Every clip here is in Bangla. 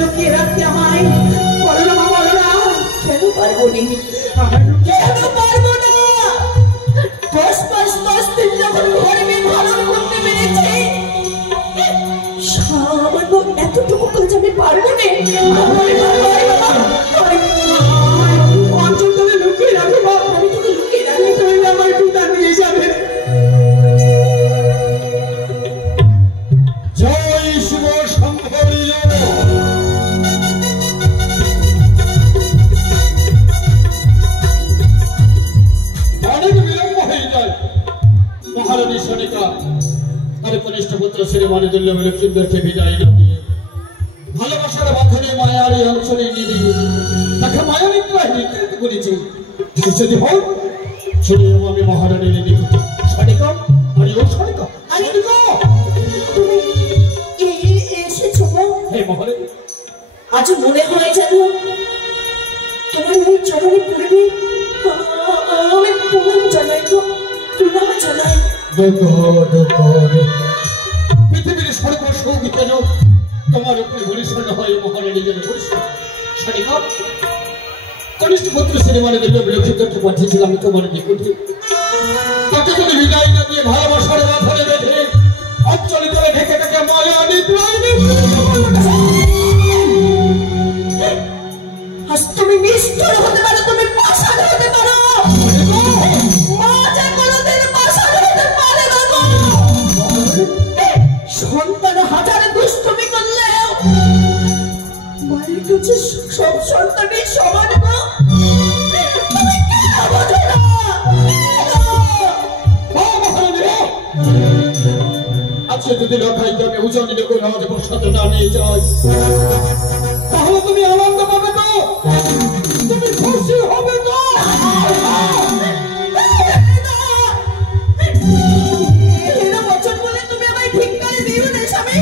লুকিয়ে রাখতে আমায় অঞ্চলে লুকিয়ে রাখো বাপ, আমি তোকে লুকিয়ে রাখি, তাহলে আমার পিতা নিয়ে যাবে। জয় শিব শঙ্করী। অনেক বিলম্ব হয়ে যায়। মহারানী সনিকা তার কনিষ্ঠ পুত্র শ্রীমানী দুর্লভ লক্ষ্মীদেরকে বিদায় না দিয়ে ভালোবাসার বাঁধনে মায়ার এই অঞ্চলে নিয়ে তাকে মায়া নিদ্রায় নির্ধারিত করেছে। যদি হল শুনে আমি মহারানীর নিকট সনিকা, আরে ও সনিকা, তুমি এসেছো? হে মহারানী, আজ মনে হয় যেন তোমার এই চরণে পড়বে আমি প্রণাম জানাই গো, প্রণাম জানাই। পৃথিবীর সর্বসৌখী কেন তোমার উপরে বলিষ্ঠ হয় মহারানী যেন সনিকা। কনিষ্ঠ পুত্র শ্রীমানী দুর্লভ লক্ষ্মীদেরকে পাঠিয়েছিলাম তোমার নিকটে, তাকে তুমি বিদায় না দিয়ে ভালোবাসার বাঁধনে বেঁধে অঞ্চলে ধরে ঢেকে ঢেকে মায়া নিদ্রায় আজ তুমি নিষ্ঠুর হতে পারো, তুমি পাষাণ হতে পারো, মা যে কোনোদিন পাষাণ হতে পারে না গো। সন্তান হাজার দুষ্টুমি করলেও মায়ের কাছে সব সন্তানই সমান গো। তুমি কেন বোঝো না? আজকে যদি লখাই গ্রামে উজানি নগর আজ বর্ষাতে না নিয়ে যাই, তাহলে তুমি আনন্দ পাবে তো, তুমি খুশি হবে না। বছর বলে তুমি আমায় ভিক্ষারি দিও না স্বামী।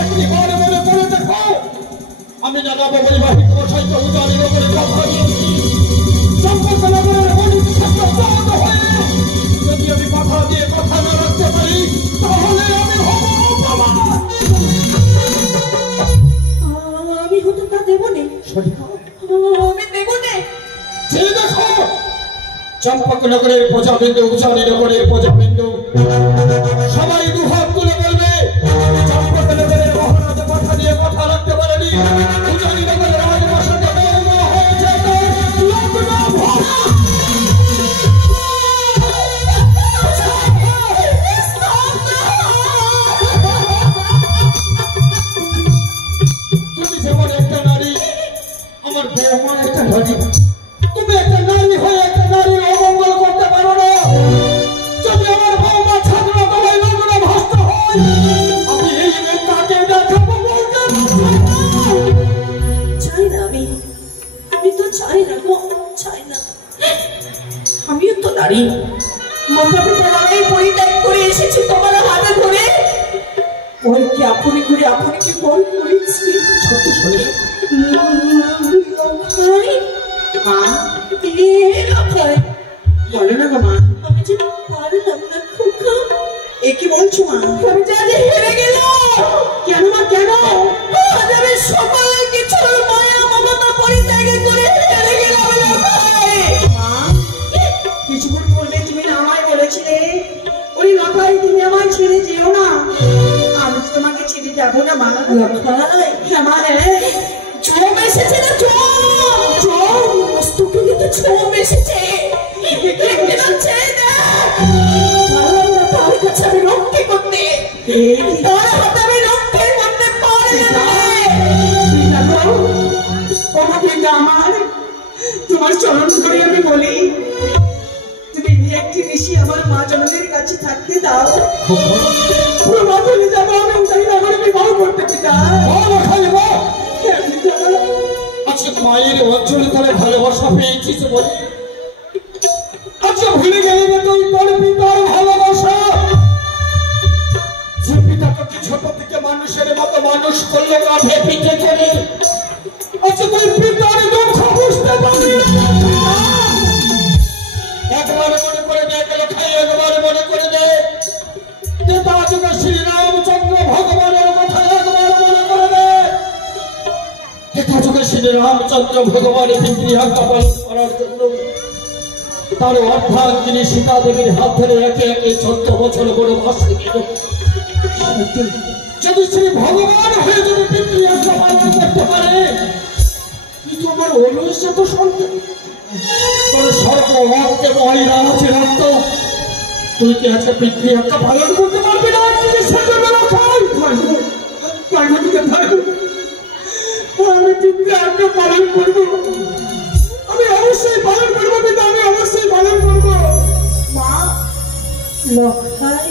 একটিবারে মনে করে দেখো, আমি জানাবো বৈবাহিক মশাইকে উজানি নগরে কথা দিয়েছি। সম্পর্ক নগরের মনিক ছাত্র হয়ে যদি আমি কথা দিয়ে কথা না রাখতে পারি, তাহলে আমি হব অপমান। আমি হতে তা দেব না, সনিকা, আমি দেব না। ছেলে দেখো, চম্পকনগরের প্রজাবিন্দু, উজানি নগরের প্রজাবিন্দু সবাই দুহাত তুলে বলবে চম্পকনগরের মহারাজ কথা দিয়ে কথা রাখতে পারেনি। উজানি নগরের রাজবসতে বৌমা হয়েছে তার লগ্ন ভরা। তুমি যেমন একটা নারী, আমার বৌমা একটা নারী। তুমি একটা নারী হয়ে একটা নারীর অমঙ্গল করতে পারো না। যদি আমার বৌমা ছাত্র তোমায় লগ্ন ভ্রষ্ট হয়, আমি এই কাকে দেখাবো বলতে চাই না। আমি তো চাই না গো, চাই না। আমিও তো নারী, মাথা পিতা লড়াই পরিত্যাগ করে এসেছি তোমার হাতে ধরে। বলকে আপনি করে আপনাকে বল করেছি। সত্যি শুনে মা, বলো না গো মা। আমি যে পারলাম না খোকা। এ কি বলছো মা? আমি জানি হেরে গেলাম। কেন মা, কেন? আজ আমি সকল কিছুর মায়া মমতা পরিত্যাগ করে হেরে গেলাম। মা, কিছুক্ষণ পূর্বে তুমি না আমায় বলেছিলে ওই লতাই তুমি আমায় ছেড়ে যেও না। আমি তো তোমাকে ছেড়ে যাবো না মা। লতাই আমার চোম এসেছে না, চোম বস্তুকে কিন্তু চোম এসেছে। তার কাছে আমি রক্ষে করতে, তার হাতে আমি রক্ষে করতে পারি না। আমার তোমার চরণ করে আমি বলি, তুমি একটি বেশি আমার মা জননীর কাছে থাকতে দাও। প্রভা চলে যাবো, আমি উজানি নগরে বিবাহ করতে পিতা। আচ্ছা, মায়ের অঞ্চলে তাহলে ভালোবাসা পেয়েছিস বলে আচ্ছা ভুলে গেলে না তুই তোর পিতার ভালোবাসা? যে পিতা তোকে ছোট থেকে মানুষের মতো মানুষ করলে কাঁধে পিঠে করে, আচ্ছা তুই পিতার দুঃখ বুঝতে পারবি না। একবার মনে করে দে, খাই একবার মনে করে দে, শ্রীরামচন্দ্র ভগবানের কথা একবার মনে করে দে। শ্রীরামচন্দ্র ভগবানের পিতৃহত্যা পালন করার জন্য তার অর্ধাঙ্গিনী সীতা দেবীর হাত ধরে একে একে 14 বছর বড় বাস যদি শ্রী ভগবান হয়ে যদি পিতৃহত্যা পালন করতে পারে, কিন্তু আমার অলস্য তো সন্তান সর্বভক্তে মহিলা আছে রক্ত, তুই কি আজকে পিতৃহত্যা পালন করতে পারবি না? আমি পিতৃহত্যা পালন করবো, আমি অবশ্যই পালন করবো, কিন্তু আমি অবশ্যই পালন করবো। মা লক্ষাই,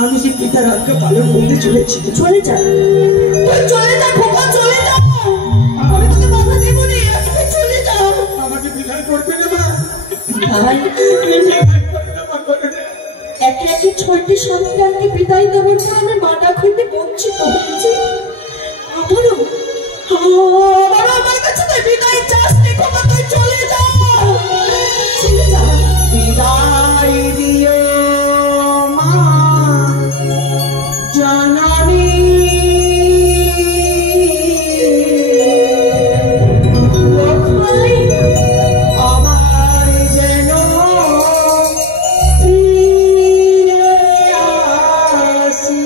আমি যে পিতার আজ্ঞা পালন করতে চলেছি। চলে যা, তুই চলে যা খোকা, চলে যা। আমি তোকে কথা দিব নি, তুই চলে যা। আমাকে বিধান করবে না মা, ভাই একে একে 6টি সন্তানকে বিদায় দেওয়ার পর আমি মাটা খুঁজতে বঞ্চিত হয়েছি। আবারও আমার কাছে তুই বিদায় চাস নি খোকা, তুই চলে যা, চলে যা। বিদায় দিও মা জননী, আমার যেন ফিরে আসি।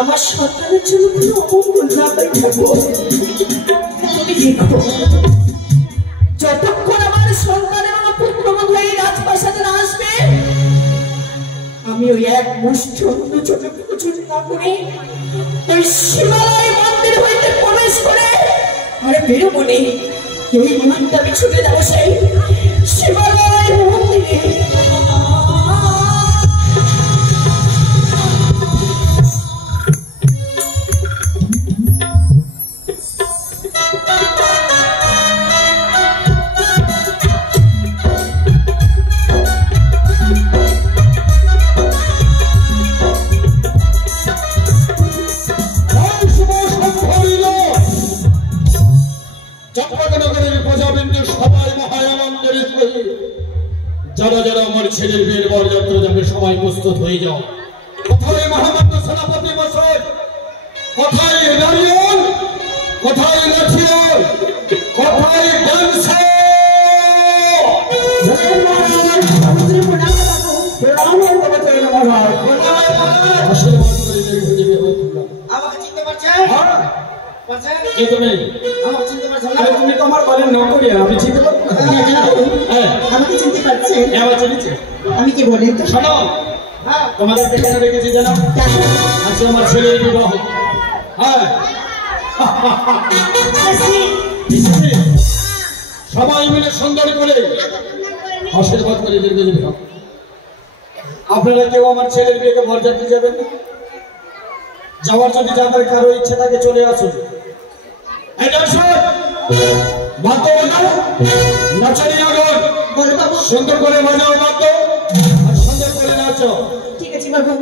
আমার সন্তানের জন্য কোনো অমঙ্গল না পাই থাকবো। তুমি দেখো যতক্ষণ আমার সন্তান এবং পুত্রবধূ এই রাজপ্রাসাদে না আসবে আমি ওই এক মুষ্টি অন্য ছোট ছুটি না করে ওই শিবালয় মন্দির হইতে প্রবেশ করে আরে বেরোবো নেই এই মুহূর্তে আমি ছুটে যাবো সেই শিবালয় মন্দিরে। যারা যারা আমার ছেলের বিয়ের বরযাত্রা যাবে সবাই প্রস্তুত হয়ে যাও। কোথায় মহামান্য সেনাপতি মশাই, কোথায় নারিয়ল, কোথায় লাঠিয়াল, কোথায় ডান্সার? আমাকে চিনতে পারছেন? কে তুমি? আমাকে চিনতে পারছেন না? তুমি তো আমার বাড়ির নকরি, আমি চিনতে পারবো না। হ্যাঁ, আমাকে চিনতে পারছেন? আমার চিনেছে। আমি কি বলেন তো? শোনো, হ্যাঁ, তোমাদের কেন রেখেছি জানো? আজকে আমার ছেলের বিবাহ। হ্যাঁ, সবাই মিলে সুন্দর করে আশীর্বাদ করে দীর্ঘ বিবাহ। আপনারা কেউ আমার ছেলের বিয়েকে বরযাত্রী যাবেন না? যাওয়ার যদি যাদের কারো ইচ্ছে থাকে চলে আসুন। সুন্দর করে বাজাও বাদ্য আর সুন্দর করে নাচো। ঠিক আছে বাবু।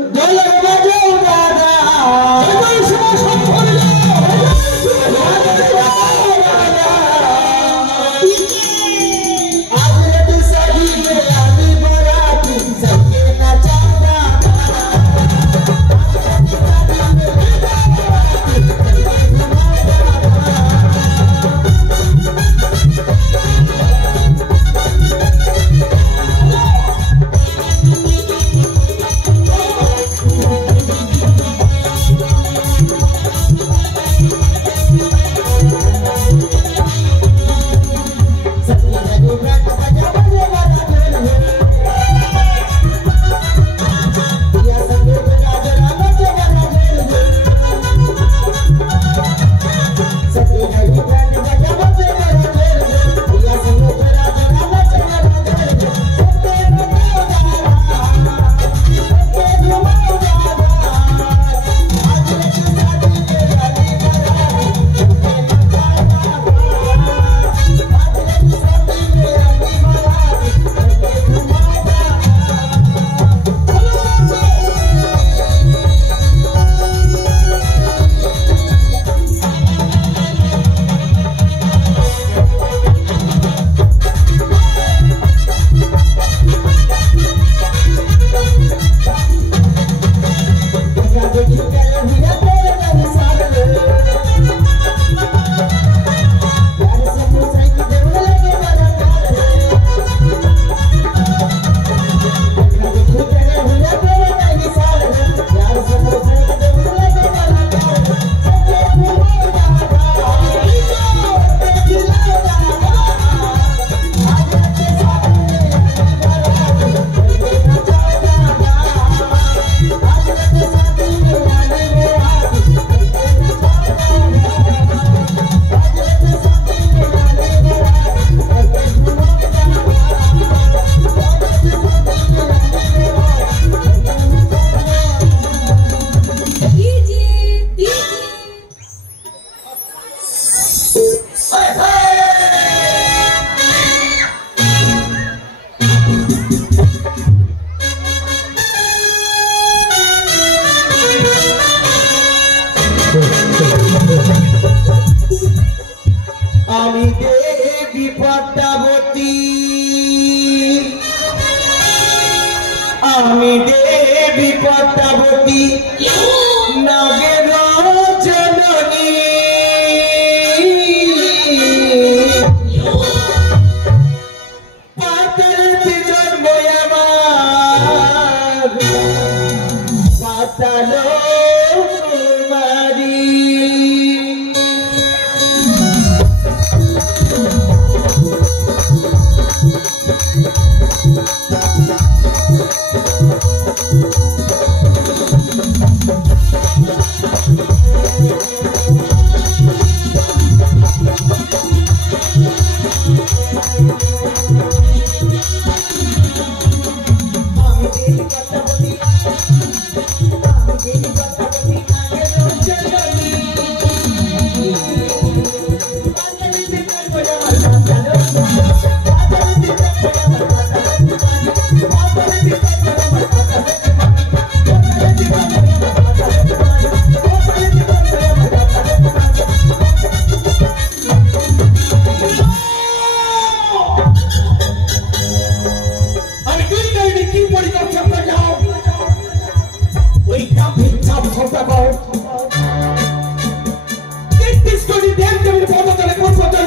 আমি দেবী পদ্মাবতী, আমি দেবী পদ্মাবতী নাগের জননী, পাতালে জন্ম আমার পাতালো মারি।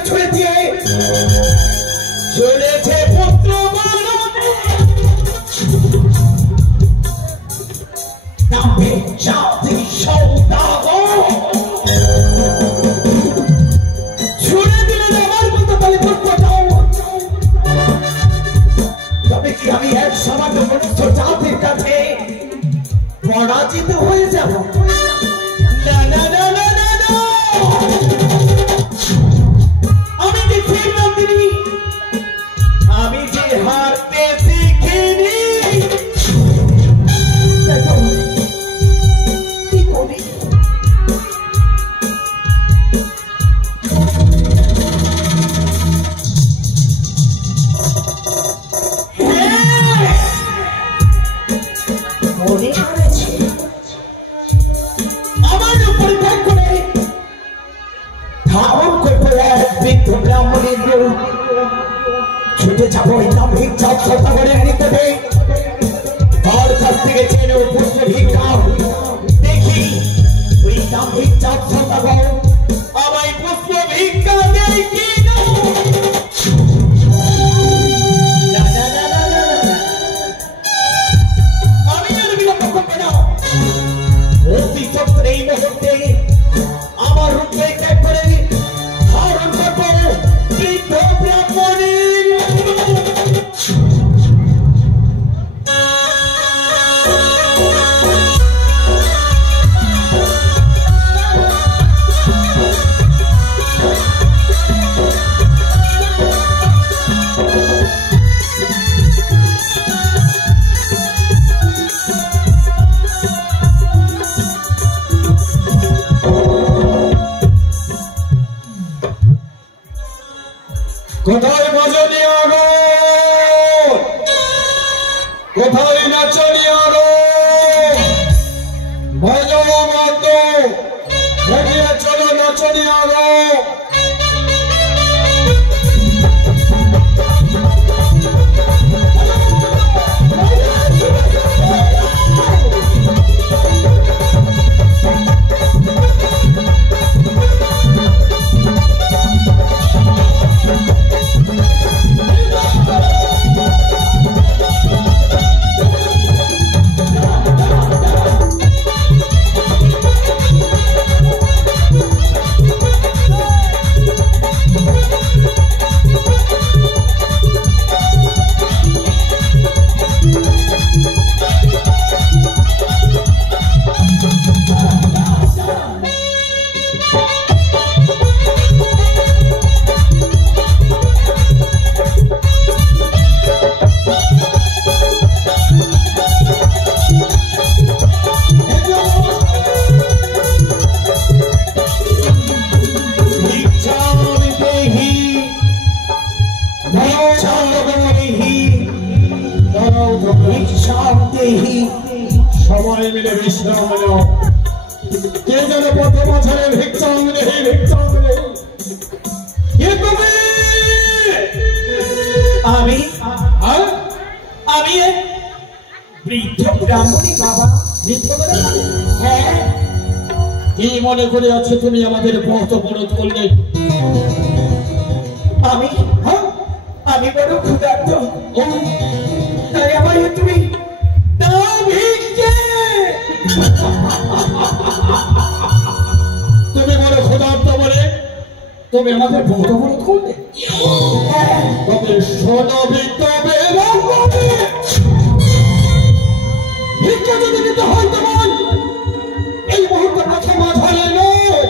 ছুড়ে দিয়ে চলেছে পুত্র নামে জাতি সৌদাগর ছুড়ে দিলে আমার মতো তাহলে পুষ্পটাও তবে কি আমি এক সামান্য মনুষ্য জাতির কাছে পরাজিত হয়ে যাব? না না না না না না আমি দেখিয়ে নন্দিনী আমি যে হারতে শিখিনি কি করি মনে করেছে আমার উপর ত্যাগ করে ধারণ করবো এক বৃদ্ধ ব্রাহ্মণের রূপ ছুটে যাবো ওই নামহীন চাপ সত্যাগরের নিকটে তার কাছ থেকে চেনে পুত্র ভিক্ষা দেখি ওই নামহীন চাপ সত্যাগর আমায় পুত্র ভিক্ষা দেয় কি না আমি যেন বিলম্ব করবো না অতি সত্তর এই মুহূর্তে আমার রূপে ত্যাগ করে ধারণ করবো বৃদ্ধ ব্রাহ্মণের কোথায় ভজনী আগো কোথায় নাচনী আগো ভজ মত ভজিয়া চলো নাচনী আগো সবাই মিলে বিশ্রাম নাও কে যেন পথে মাঝারে ভিক্ষা মিলে ভিক্ষা মিলে আমি আমি বৃদ্ধ ব্রাহ্মণী বাবা বৃদ্ধ ব্রাহ্মণী হ্যাঁ কি মনে করে আছে তুমি আমাদের পথ অবরোধ করলে আমি আমি বড় ক্ষুধার্ত তাই আমার তুমি দাও ভিক্ষে তুমি বড় ক্ষুধার্ত বলে তুমি আমাদের পথ অবরোধ করলে তবে শোনো বৃদ্ধ ব্রাহ্মণী ভিক্ষা যদি দিতে হয় তোমার এই মুহূর্তে পথে মাঝারে নয়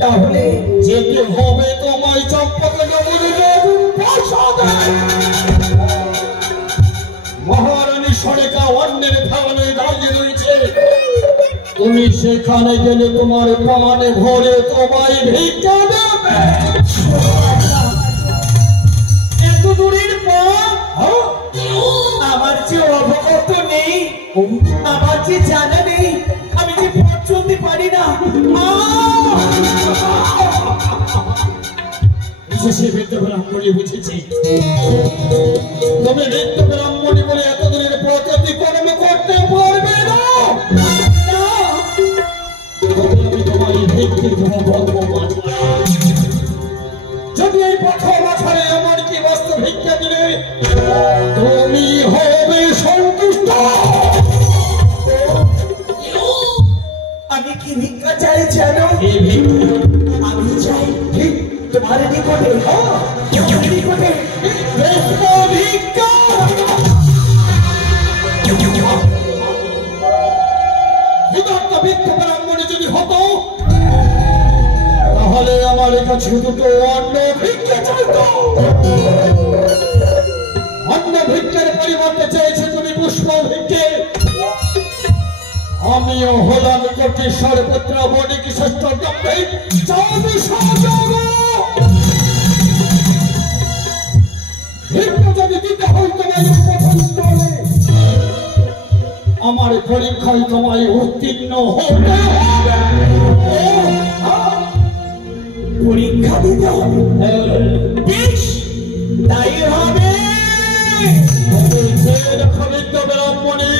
তাহলে যেতে হবে তোমায় চম্পকে মহারানী সরেকা অন্যের ভাবনে দাঁড়িয়ে রয়েছে তুমি সেখানে গেলে তোমার প্রাণে ভরে তোমায় ভিক্ষা দেবে এত দূরের পর আমার যে অবগত নেই আমার যে জানা নেই আমি যে পথ চলতে পারি না সে বৃদ্ধ ব্রাহ্মণী বুঝেছি তবে বৃদ্ধ ব্রাহ্মণী বলে এত দূরের পথ অতিক্রম করতে পারবে না তবে আমি তোমার এই ভিক্ষে তোমার গল্প যদি তুমি হবে সন্তুষ্ট। আমি কি ভিক্ষা চাই জানো? আমি চাই ঠিক তোমার নিকটে, তোমার নিকটে ভিক্ষা। বিদগ্ধ ভিক্ষা ব্রাহ্মণে যদি হতো তাহলে আমার কাছে দুটো অন্ন ভিক্ষা চাইতো। অন্ন ভিক্ষার পরিবর্তে চেয়েছে তুমি পুষ্প ভিক্ষে। আমিও হলাম কোটেশ্বর পুত্র বণিক শ্রেষ্ঠ গম্ভীর চাঁদি সহযোগ। ভিক্ষা যদি দিতে হয় তোমায় প্রথম স্তরে আমার পরীক্ষায় তোমায় উত্তীর্ণ হতে হবে। পরীক্ষা দিতে হবে, বেশ তাই হবে। খবিদ্য ব্রাহ্মণী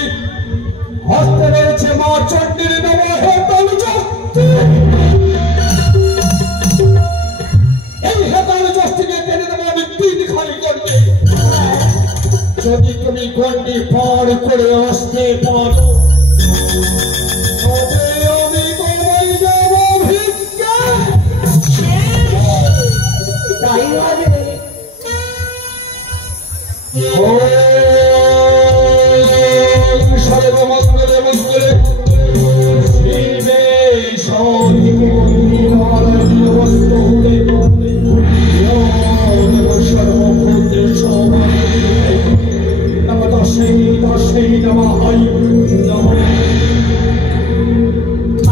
হস্তে রয়েছে মা চণ্ডীর নমঃ তালুজস্তি। এই হেতালুজস্তিকে টেনে দেবো আমি 3 খালি গণ্ডি। যদি তুমি গণ্ডি পার করে আসতে পারো তবে আমি তোমায় দেব ভিক্ষা। তাই হবে। সর্বমঙ্গলে মঙ্গলে শিবে সর্বভূতে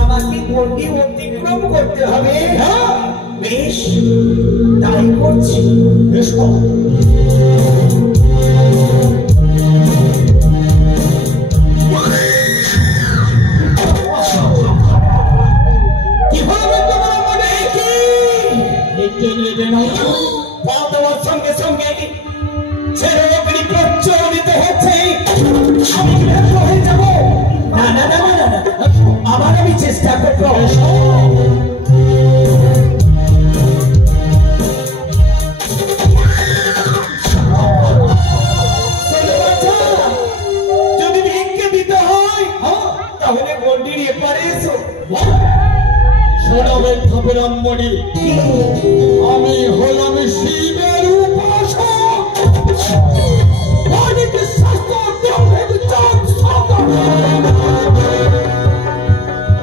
আমাকে গণ্ডি অতিক্রম করতে হবে। বেশ তাই করছি। বেশ সঙ্গে সঙ্গে ছেড়ে অগ্নি প্রচলিত হচ্ছে। আমি ব্যর্থ হয়ে যাব। না না না না না, আবার আমি চেষ্টা করব। যদি ভিক্ষে দিতে হয় তাহলে গন্ডির এপারে এসো। ব্রাহ্মণী আমি হলাম শিবের উপাসক।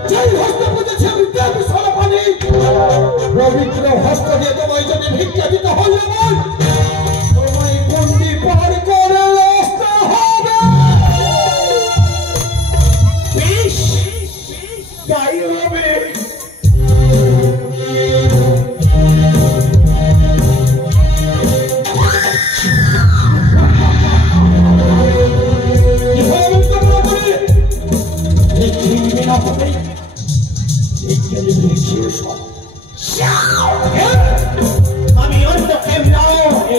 যেই হস্ত বুঝেছি আমি দেব সরপানি। পবিত্র হস্ত দিয়ে তোমায় যদি ভিক্ষা দিতে হলে তোমায় গণ্ডি পার করে আসতে হবে। বেশ তাই হবে। আমি অন্য কেউ নয়,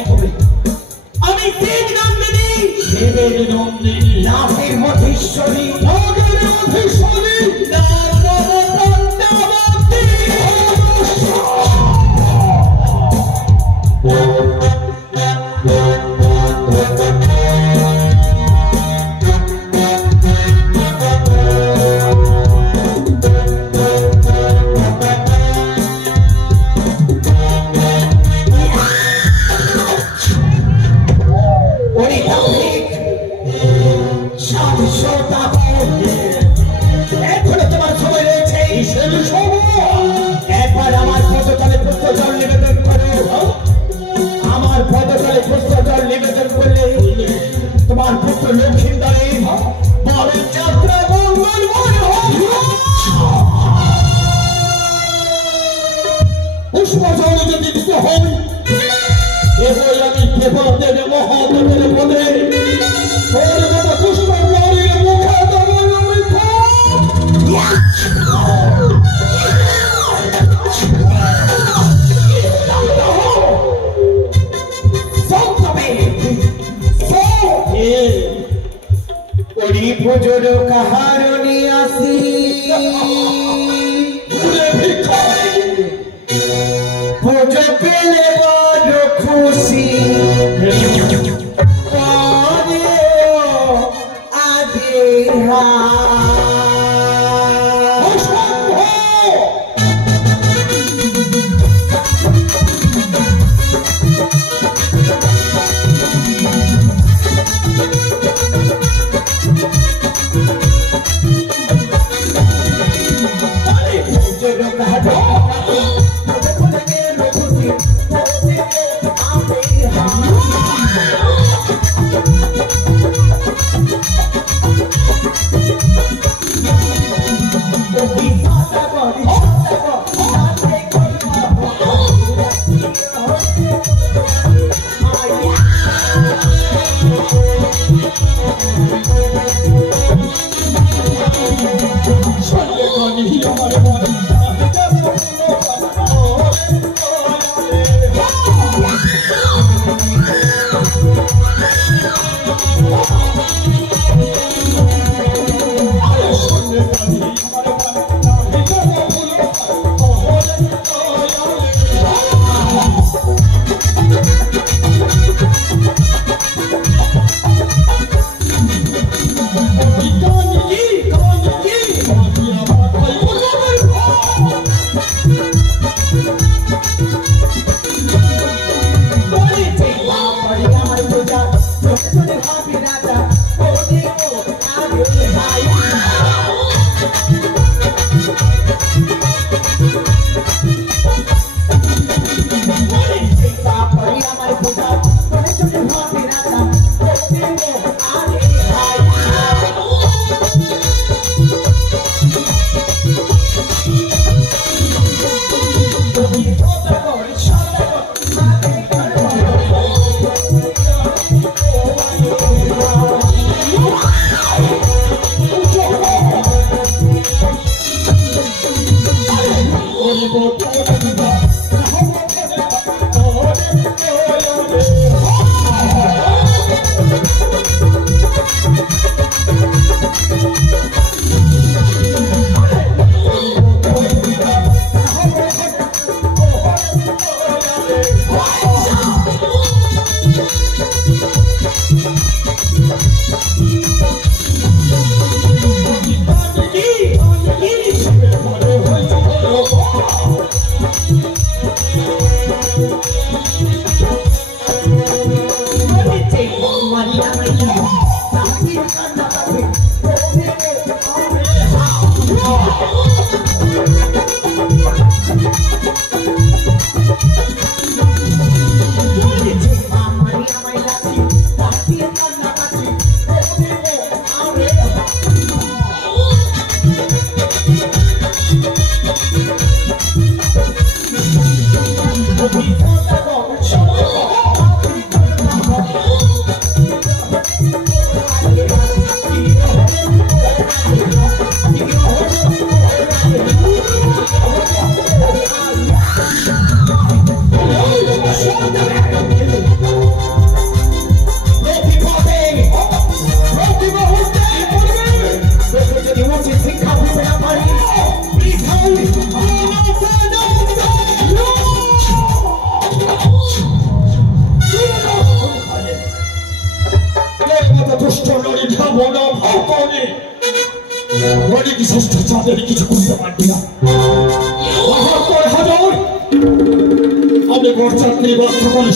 আমি দেব নন্দিনী। দেবের নন্দিনী নাথের মধীশ্বরী, নাগের অধীশ্বরী, এখনো তোমার সময় রয়েছে। একবার আমার পদতলে পুষ্পজল নিবেদন করো। আমার পদতলে পুষ্পজল নিবেদন করলে তোমার পুত্র লক্ষ্মীন্দরে বড় যাত্রা মঙ্গলময় হবে। পুষ্পজল যদি দিতে হয় এবার আমি দেবতাদের মহাদেবের পদে তোর মতো পুষ্পজলের মুখে দেব পুজোর কাহারণী আসি পুজো পেলে বড় খুশি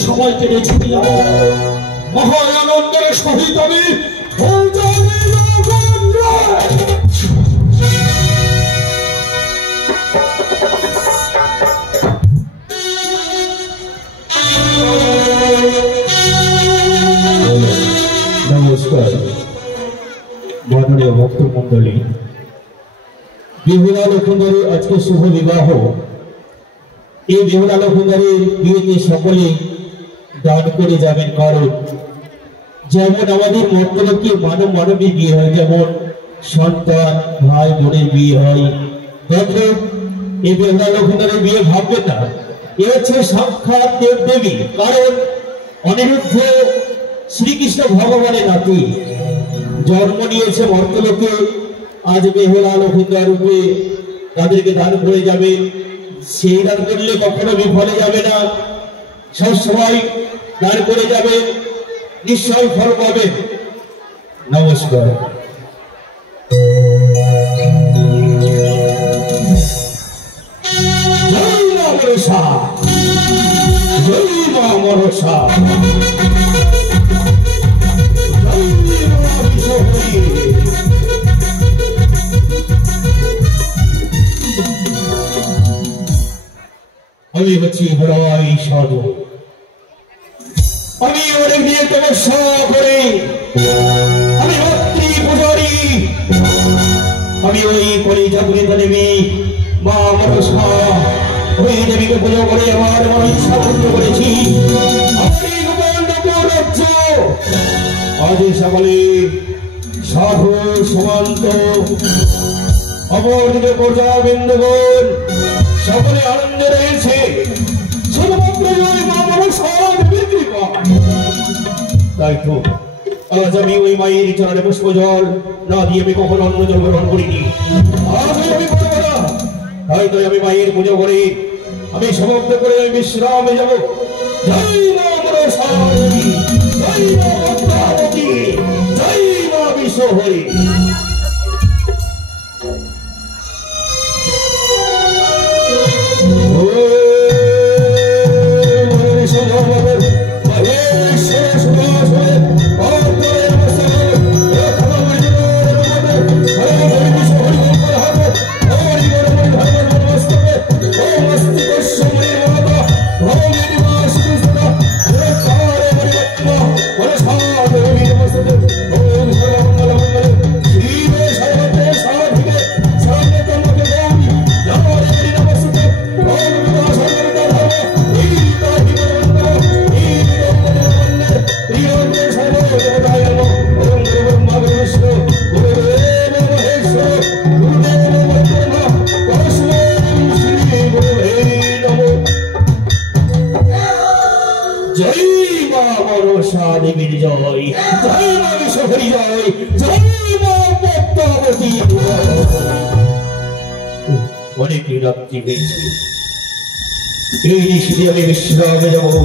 সবাইকে বেছে দিলাম মহা আনন্দের সহিত আমি নমস্কার মাননীয় ভক্তমণ্ডলী, বিহুলা লক্ষণদারী আজকে শুভ বিবাহ। এই বিহুলা লক্ষণদারীর বিয়েতে সকলে দান করে যাবেন, কারণ যেমন আমাদের মর্তলোকে মানব মানবী বিয়ে হয়, যেমন সন্তান ভাই বোনের বিয়ে হয়, তখন এই বিহুলা লক্ষণদারীর বিয়ে ভাববেন না এ হচ্ছে সাক্ষাৎ দেব দেবী, কারণ অনিরুদ্ধ শ্রীকৃষ্ণ ভগবানের নাতি জন্ম নিয়েছে মর্তলোকে। আজ বেহুলা লক্ষণদার রূপে তাদেরকে দান করে যাবে, সেই দান করলে কখনো বিফলে যাবে না, সবসময় দান করে যাবে, নিশ্চয় ফল পাবে। নমস্কার। জয় মা মনসা, জয় মা মনসা, আমি হচ্ছি বড়াই সাধু, আমি অনেক দিন তপস্যা করে, আমি ভক্তি পূজারি, আমি ওই পরিচালিত দেবী মা মনসা, ওই দেবীকে পুজো করে আমার মনসা পূর্ণ করেছি। আজ সকালে সাধু সমান্ত অবদিকে প্রজা বৃন্দগণ সকলে আনন্দে রয়েছে, শুধুমাত্র তাই তো আজ আমি ওই মায়ের চরণে পুষ্প জল না দিয়ে আমি কখনো অন্য জল গ্রহণ করিনি। আজ আমি করবো না, তাই তো আমি মায়ের পুজো করে আমি সমাপ্ত করে আমি বিশ্রামে যাব। জয় মা মনসা, জয় মা ভদ্রাবতী, জয় মা বিশ্বহরি। দেবীর জয়, জয় মা বিশ্বহরি জয়, জয় মা পদ্মাবতী। অনেক রাত্রি হয়েছে, এই নিশিতে আমি বিশ্রামে যাব।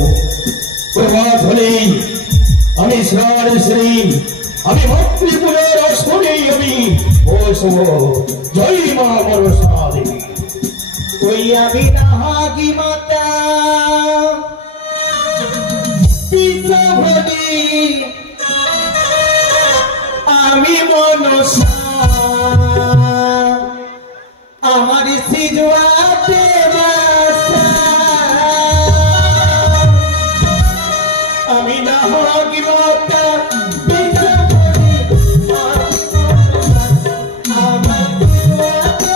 প্রভাত হলেই আমি স্নান সেরে আমি মাতৃপূজার আসনে আমি বসব। জয় মা মনসা দেবী। ওই আমি নাহাগি মাতা পিতাভনি আমি মনসা আমার সিজুয়াতে বাসা আমি নাহাগি মাতা পিতাভনি আমার সিজুয়াতে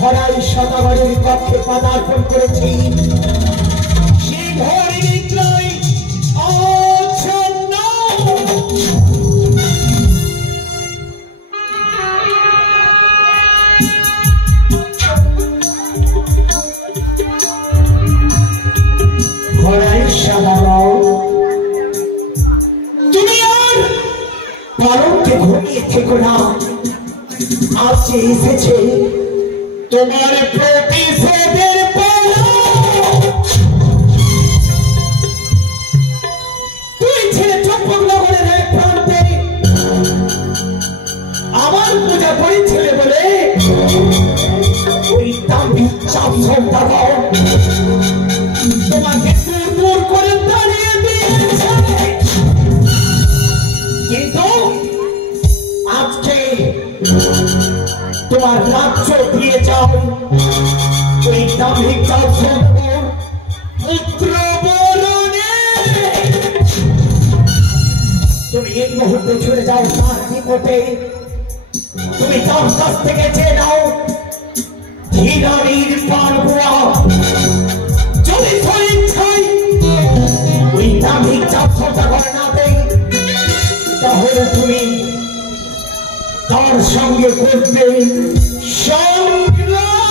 হরাই শতবারের কক্ষে পদার্পণ করেছি। সেই ঘরে নিদ্রায় আচ্ছন্ন হরাই সাদারাও তুমি আর পালনকে ঘুমিয়ে থেকো না। আজ যে এসেছে তোমার প্রতিশোধের পালা। তুই ছেলে চম্পকনগরের এক প্রান্তে আমার পূজা করেছিলে বলে ওই দাম্ভিক চাপ সন্তান তোমাকে দূর দূর করে দাঁড়িয়ে দিয়েছে। কিন্তু আজকে তোমার রাজ্য দিয়ে যাও ওই দাম্ভিক পুত্র বরণে। তুমি এই মুহূর্তে চলে যাও তার নিকটে। তুমি তার কাছ থেকে চেয়ে নাও ধীরানির পানপুয়া। যদি তোর ইচ্ছায় ওই দাম্ভিক চাপটা করে না দেয় তাহলে তুমি তার সঙ্গে করবে সংগ্রাম।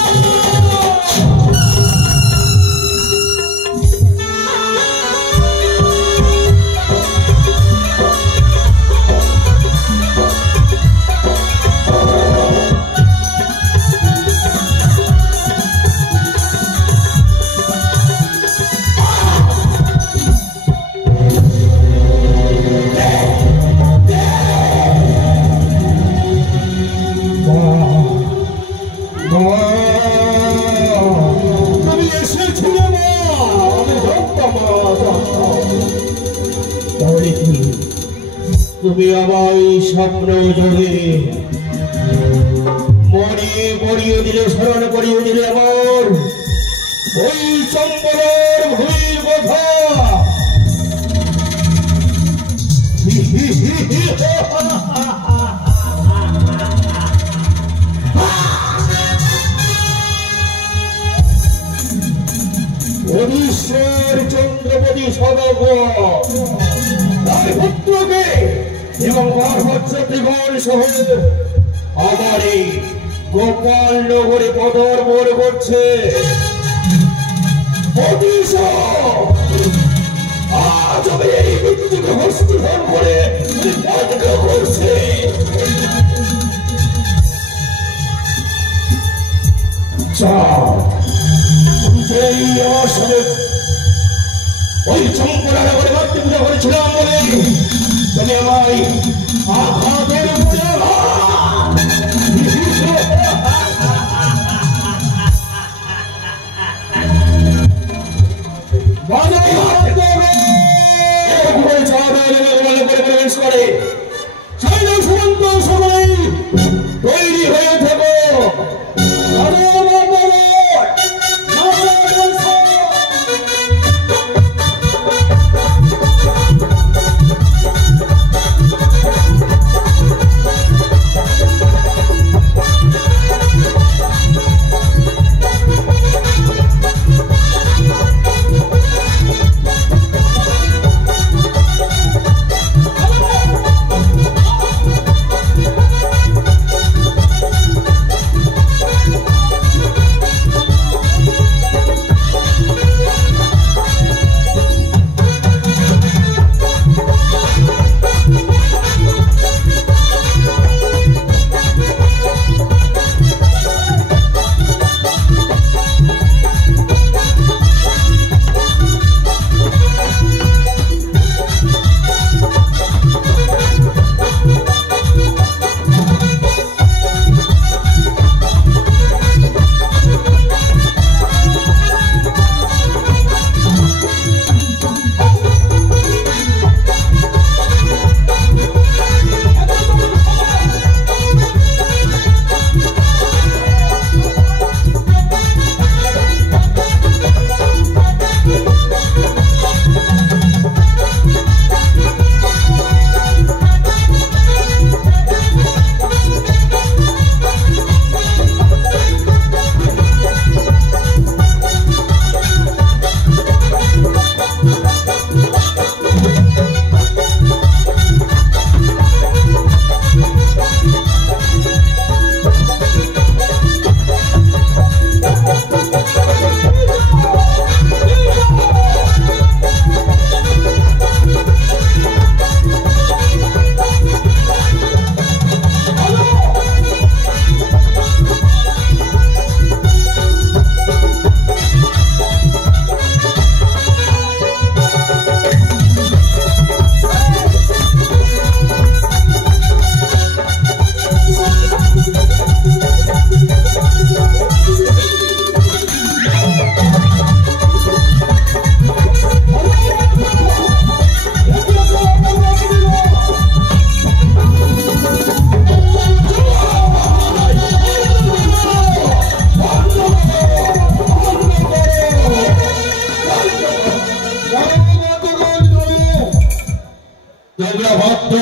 তুমি আমায় স্বপ্ন জোরে মনে পড়িয়ে দিলে, স্মরণ করিয়ে দিলে আমার ওই চম্পলের ভূমির কথা। অধীশ্বর চন্দ্রপতি সদব তার পুত্রকে এবং গর্ভত্রিগণ সহ আমার এই গোপাল নগরে পদর্পণ করছে। আজ আমি এই মৃত্যুকে হস্তধন করে করছে। ওই চম্পলা নগরে মাতৃ পূজা করেছিলাম বলে তুমি আমায় আঘাতের উপরে বাজে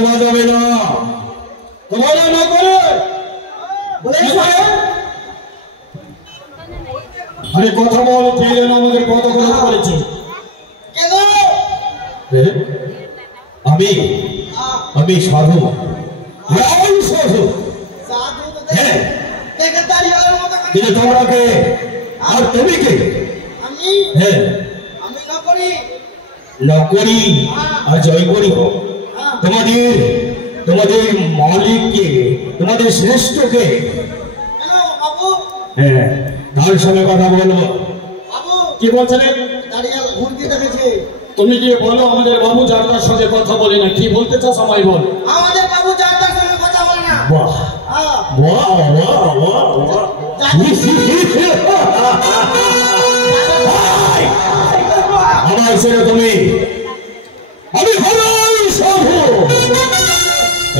দেওয়া যাবে না। তোমার না করে আরে কথা বল, কে যেন আমাদের কত কথা করেছে? আমি সাধু, সাধু। হ্যাঁ, কিন্তু তোমরা কে আর তুমি কে? হ্যাঁ, নকরি আর জয় করি। তোমাদের মালিক কে? তোমাদের শ্রেষ্ঠ কে? হ্যাঁ, তার সঙ্গে কথা বলবো। কি বলছেন? তুমি কি বলো আমাদের বাবু যাত্রার সঙ্গে কথা বলে না? কি বলতে চাও সবাই বল। আমাদের বাবু যাত্রার সঙ্গে কথা বলে না। বাহ বাহ বাহ বাহ বাহ। আমার ছেলে তুমি, আমি হলাম সাধু।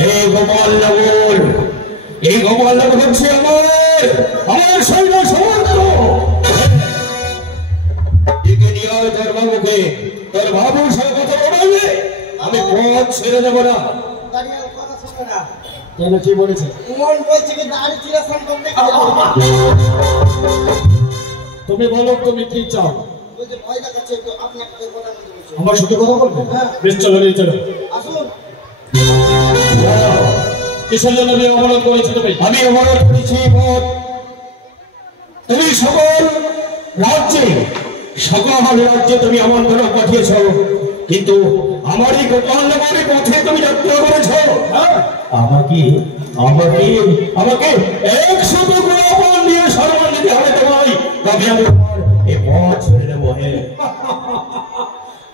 এই গোপাল নগর হচ্ছে আমার সৈন্য সমর্থ। একে নিয়ে তোর বাবুকে, তোর বাবুর সঙ্গে কথা বলবে। আমি পথ ছেড়ে দেবো না। কেন, কি বলেছে? তুমি বলো তুমি কি চাও? আমার সাথে কথা বলবে? বেশ, চলো নিয়ে চলো। কিসের জন্য আমি অবরোধ করেছি? আমি অবরোধ করেছি তুমি সকল রাজ্যে তুমি আমন্ত্রণ পাঠিয়েছ, কিন্তু আমারই গোপাল নগরের পথে তুমি যাত্রা করেছ। আমাকে 100 গোপাল নিয়ে সম্মান দিতে হবে তোমায়, তবে আমি এই পথ ছেড়ে দেবো।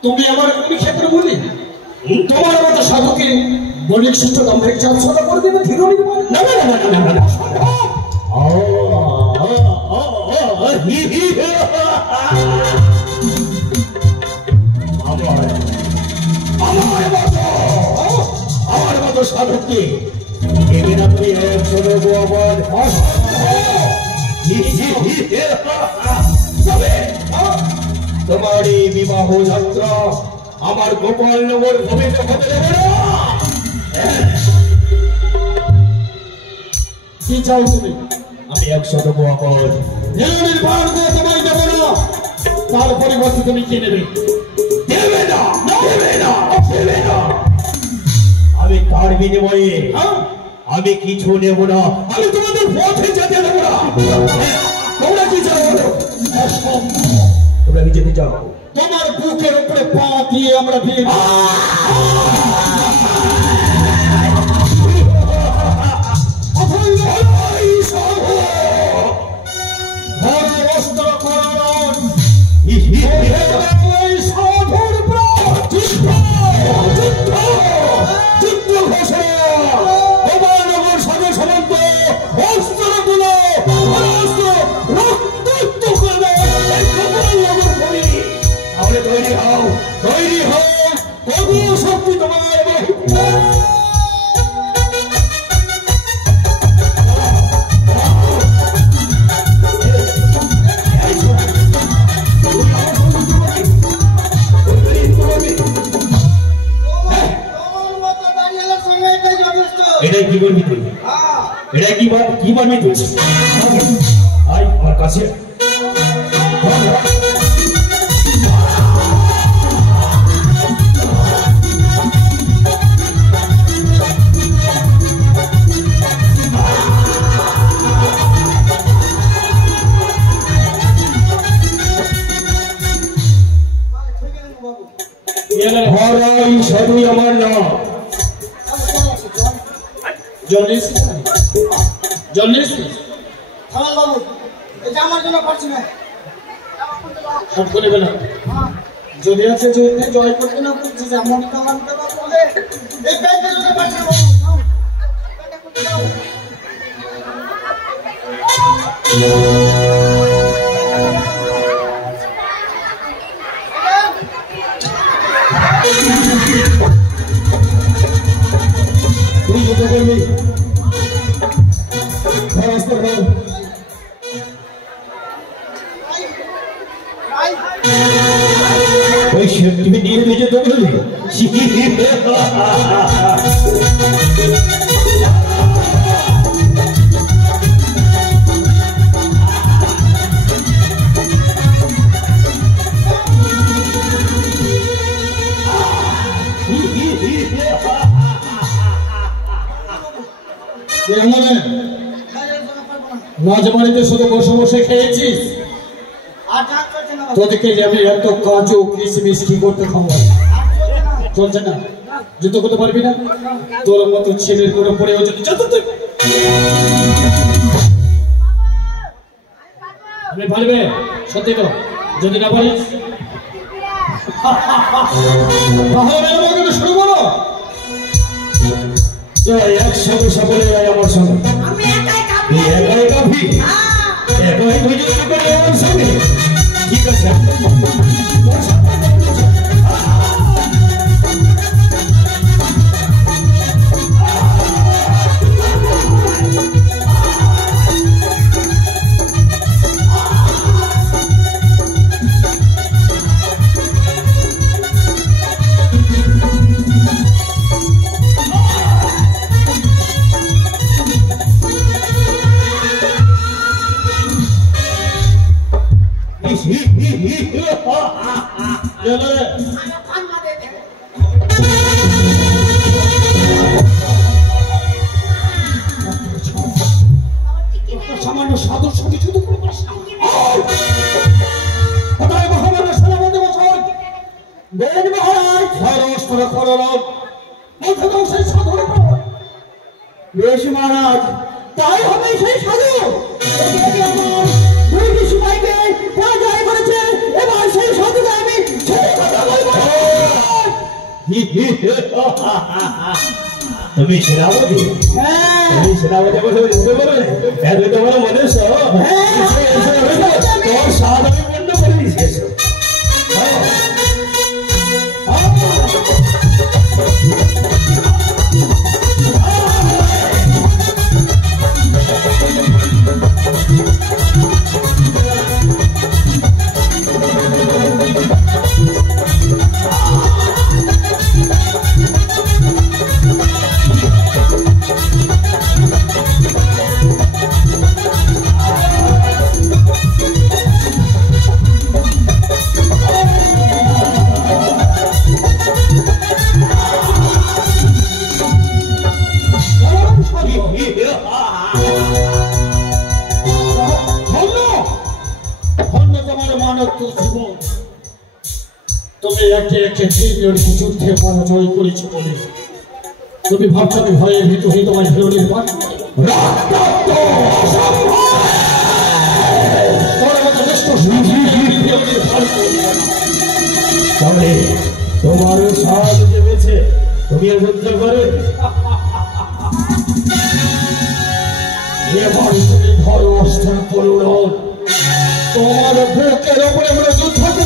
তুমি আমার ক্ষেত্রে বলি তোমার মতো সাধুকে বণিক শিষ্ট দাম্ভিক চাঁদা করে দেবে? না না না না না না, আমার মতো সাধুকে এবে না তুমি 100 গোপাল। তোমার এই বিবাহ যাত্রা আমার গোপাল নগর ভূমিতে হতে দেবে না। কি চাও তুমি? আমি 100 গোপাল তোমায় দেবো না। তার পরিবর্তে তুমি কি নেবে? দেবে না, দেবে না, দেবে না। আমি তার বিনিময়ে আমি কিছু নেব না। আমি তোমাদের পথে যেতে দেবো না। তোমরা কি চাও? তোমরা কি যেতে চাও? তোমার বুকের উপরে পা দিয়ে আমরা ভিড় তৈরি হও, তবু শক্তি তোমার। এটাই কি বলবি তুই? এটাই কি বলবি তুই? আমার কাছে সাধুই আমার নাম। আমার জন্য পারছি না, যদি আছে জয় করতে না করছি যেমন তুই যেতে করবি ওই তুমি দিয়ে যেতে করবি। রাজবাড়িতে শুধু বসে বসে খেয়েছিস? তোদেরকে আমি এত কাজু কিশমিশ কি করতে খাবো? চলছে না? যুদ্ধ করতে পারবি না? তোর মতো ছেলের করে পড়ে যদি আমি পারবে সত্যি তো? যদি না পারিস তাহলে আমাকে শুরু করো। একসঙ্গে সকলে আমার সঙ্গে একাই কাফি, একাই বুঝে আমার সঙ্গে। ঠিক আছে, সামান্য সাধুর সঙ্গে শুধু মহামান্য সেনাপতি মশাই বেদ মহারাজ খরচ করে খরচ সেই সাধুর বেশ মহারাজ, তাই হবে সেই সাধু দুই ঋষিমাইকে পরাজয় করেছে। এবার সেই সাধুকে আমি তুমি সেনাপতি? তুমি সেনাপতি বসে বুঝতে পারবে এত তোমার মনে তোর স্বাদ আমি বন্ধ করে দিয়েছি। তুমি একে একে যুদ্ধে পরাজয় করেছো বলে তুমি ভাবছো আমি ভয়ে ভীত হয়ে তোমার হিরোনির তাহলে তোমার সাজ জেমেছে, তুমি যুদ্ধ করে এবার তুমি ধরো অস্ত্র পড়ল, তোমার বুকের উপরে আমরা যুদ্ধ করে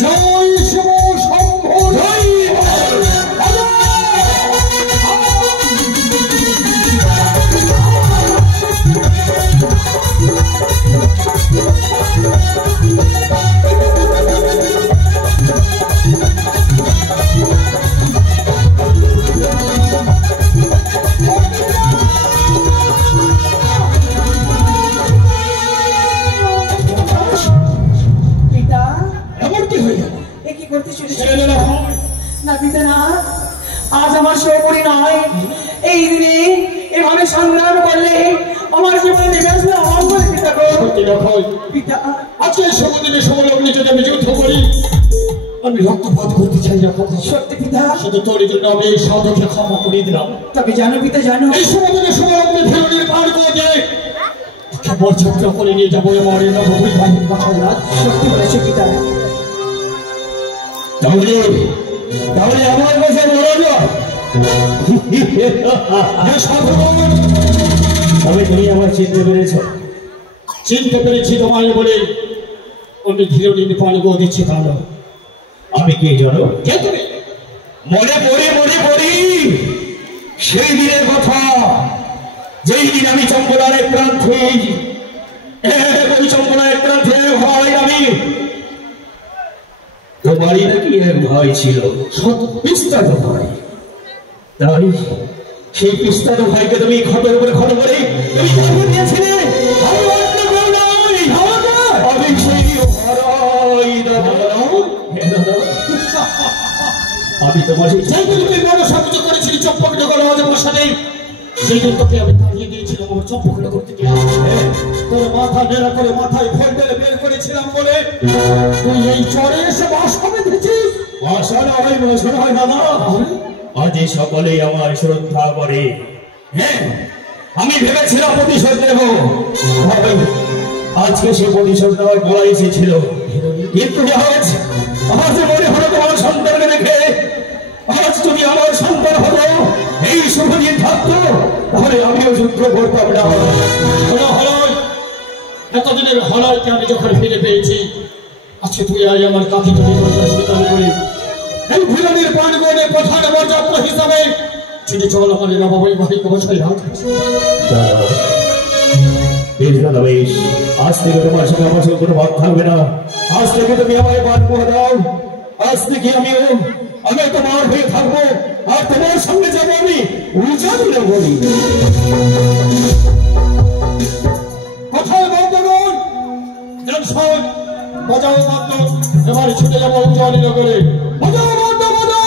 জয় শিব শম্ভু জয়। আজ আমার সৌপরি নয়, এই দিনে এভাবে সংগ্রাম করলে আমার জীবনে নেমে আসবে অমঙ্গল। পিতা আজকে সমুদ্রে সমলগ্নে যদি আমি যুদ্ধ করি আমি রক্তপাত করতে চাই না। সত্যি পিতা, শুধু তোর জন্য আমি এই সাধুকে ক্ষমা করে দিলাম। তবে জানো পিতা, জানো এই সমুদ্রে সমলগ্নে ফেরুনির পার করে দিয়ে বরযাত্রা করে নিয়ে যাবো আমার এই নবমী বাহিনীর বাসায়। সত্যি বলেছে পিতা। তাহলে আমার কাছে তবে তুমি আমার চিনতে পেরেছ? চিনতে পেরেছি তোমায় বলে আমি হিরোনির পান গো দিচ্ছি। তাহলে আমি কে জানো? কে তুমি? মনে পড়ি সেই দিনের কথা, যেই দিন আমি চম্পলার এক প্রান্তে হয় আমি তোমারই নাকি এক ভাই ছিল, পিস্তানো ভাই। তাই সেই পিস্তানো ভাইকে তুমি ঘটের উপরে ঘট করে তুমি জন্ম দিয়েছিলে। আমি সেই আমি তোমার সাহায্য করেছিলি চম্পক জগৎ আমার সাথে, সেই জন্য তোকে আমি তাড়িয়ে দিয়েছিলাম আমার চম্পক করতে গিয়ে। তোর মাথা নেড়া করে মাথায় ফল বেড়ে বের করেছিলাম বলে তুই এই চরে এসে বাস হবে দিচ্ছিস। বাসনা হয় দাদা, আজ সকলেই আমার শ্রদ্ধা করে। হ্যাঁ, আমি ভেবেছিলাম প্রতিশোধ নেব, আজকে সে প্রতিশোধ নেওয়ার বলা এসেছিল। কিন্তু আজ মনে হলো তোমার সন্তানকে দেখে, আজ তুমি আমার সন্তান হলো, এই শুভ দিন থাকতো তাহলে আমিও যুদ্ধ করতাম না। এতদিনের হলাইকে আমি যখন ফিরে পেয়েছি, আজকে তুই আজ আমার কাকি তুমি স্বীকার করে এই ভিলানির প্রাণগণের প্রধান মর্যাদা হিসাবে চিনি চল আমার বৈবাহিক অবস্থায় হাত। আজ থেকে তোমার সঙ্গে আমার সঙ্গে কোনো ভাব থাকবে না। আজ থেকে তুমি আমায় বাদ করে দাও। আজ থেকে আমি তোমার হয়ে থাকবো, আর তোমার সঙ্গে যাবো আমি উজাড় বলি। কোথায় বন্ধুগণ? বাজাও বাদ্য, এবার ছুটে যাবো উজ্জ্বলী নগরে। বাজাও বাদ্য, বাজাও।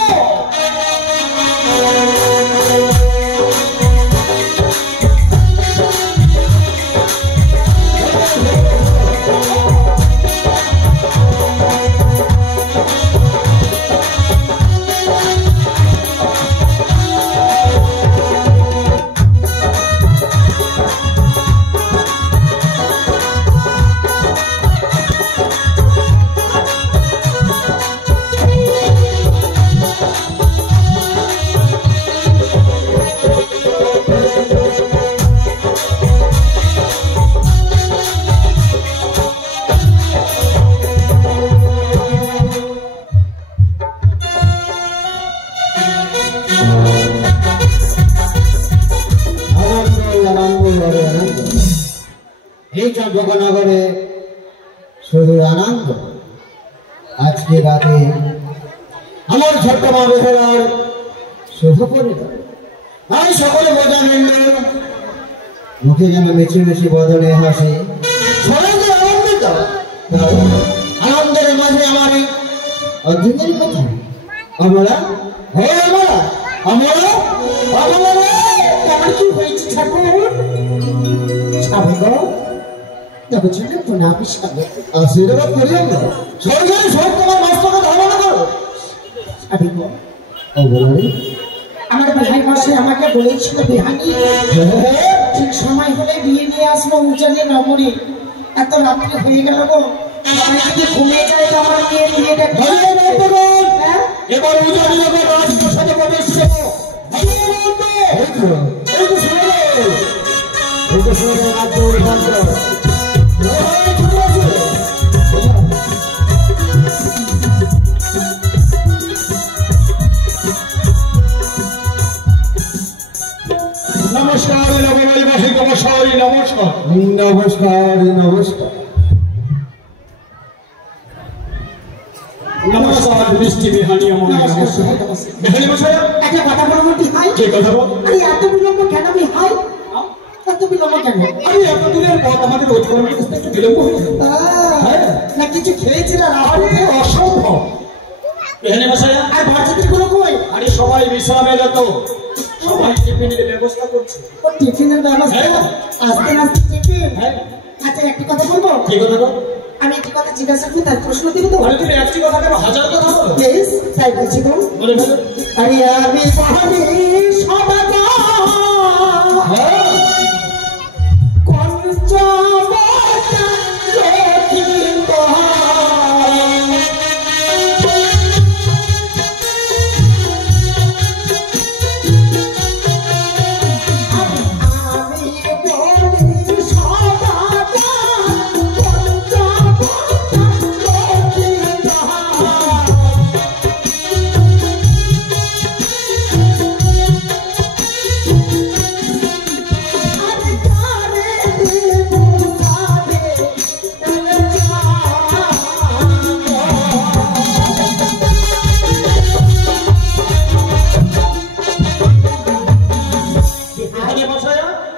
এই চম্পকনগরে শুধু আনন্দ। আজকে রাতে আমার ছোট্ট মা বেহার শুভ পরিবার, আমি সকলে বোঝা নিল মুখে যেন মিছি মিছি বদলে হাসি, সবাইকে আনন্দিত। আনন্দের মাঝে আমার অর্জুনের কথা আমরা আমার কি হয়েছে ঠাকুর? আশীর্বাদ করি আমরা, সরকারি সব তোমার মস্তকে ধারণা করো। আমার ভাই মাসে আমাকে বলেছিল বিহানি ঠিক সময় হলে বিয়ে নিয়ে আসবো উজ্জ্বলী নগরী। এত রাত্রে হয়ে গেল গো, আমি যদি ঘুমিয়ে যাই তো আমার মেয়ের বিয়েটা এবার উজ্জ্বলী নগর রাজপ্রাসাদে প্রবেশ করবো। নমস্কার নববৈবাহিক মশাই, নমস্কার। নমস্কার নমস্কার নমস্কার মিষ্টি বিহানি আমার নমস্কার। বিহানি মশাই একটা কথা বলবো বিহাই। কি কথা বল? আরে এত বিলম্ব কেন বিহাই? এত বিলম্ব কেন? আরে এতদিনের পর আমাদের রোজ কর্মের কাছে একটু বিলম্ব হয়েছে। না কিছু খেয়েছিল না? আরে অসম্ভব। বিহানি মশাই আর ভার্সিটির গুলো কই? আরে সবাই বিশ্রামে যেত, সবাই টিফিনের ব্যবস্থা করছে। ও টিফিনের ব্যবস্থা? আস্তে আস্তে টিফিন। আচ্ছা একটা কথা বলবো? কি কথা বল? আমি একটি কথা জিজ্ঞাসা করতে তার প্রশ্ন দিব তো? আরে তুমি একটি কথা কেন হাজার কথা বলো? প্লিজ তাই বলছি তো। বলে ফেলো। আরে আমি পাহাড়ি সবাদা কঞ্চবটা লক্ষিত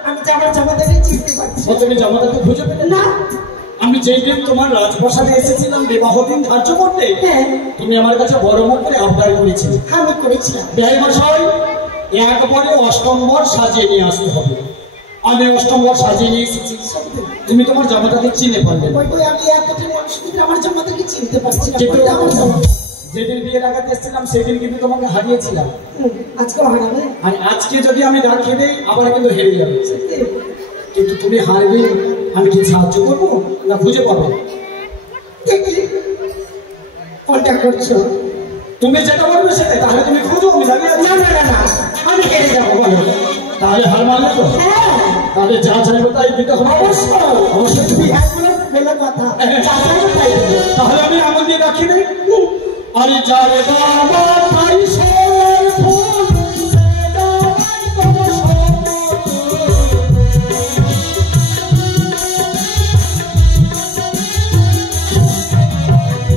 আমি আমার জামাতাকে চিনতে পারছি ও তুমি জামাতাকে খুঁজে পেলে না। আমি যেই দিন তোমার রাজপ্রাসাদে এসেছিলাম বিবাহ দিন ধার্য করতে, হ্যাঁ তুমি আমার কাছে বড় মুখ করে আবদার করেছিলে, আমি করেছিলাম। বিহারী মশাই একবারে অষ্টমবর সাজিয়ে নিয়ে আসতে হবে। আমি অষ্টমবর সাজিয়ে নিয়ে এসেছি, তুমি তোমার জামাতাকে চিনে পারবে না। ওই আমি এতটা মানুষের ভিতরে আমার জামাতাকে চিনতে পারছি না। কিন্তু আমার জামাতা যেদিন বিয়ে লাগাতে এসেছিলাম সেদিন কিন্তু তোমাকে হারিয়েছিলাম, আজকে হারাবে। আর আজকে যদি আমি ডাক খেয়ে আবার কিন্তু হেরে যাবে। কিন্তু তুমি হারবে, আমি কি সাহায্য করবো না খুঁজে পাবে? দেখি কোনটা করছো? তুমি যেটা বলবে সেটাই, তাহলে তুমি খুঁজো, আমি জানি না না না না, আমি হেরে যাবো। বলো। তাহলে হার মানলে তো? হ্যাঁ তাহলে যা চাইবো তাই দিতে হবে। অবশ্যই অবশ্যই তুমি একগুলো বলে কথা চাচাকে পাই দেবো। তাহলে আমি আঙুল দিয়ে রাখি নেই। আরে যারে বাবা তাই সোনার ফুল, সেটা তাই তোমার সম্পদ।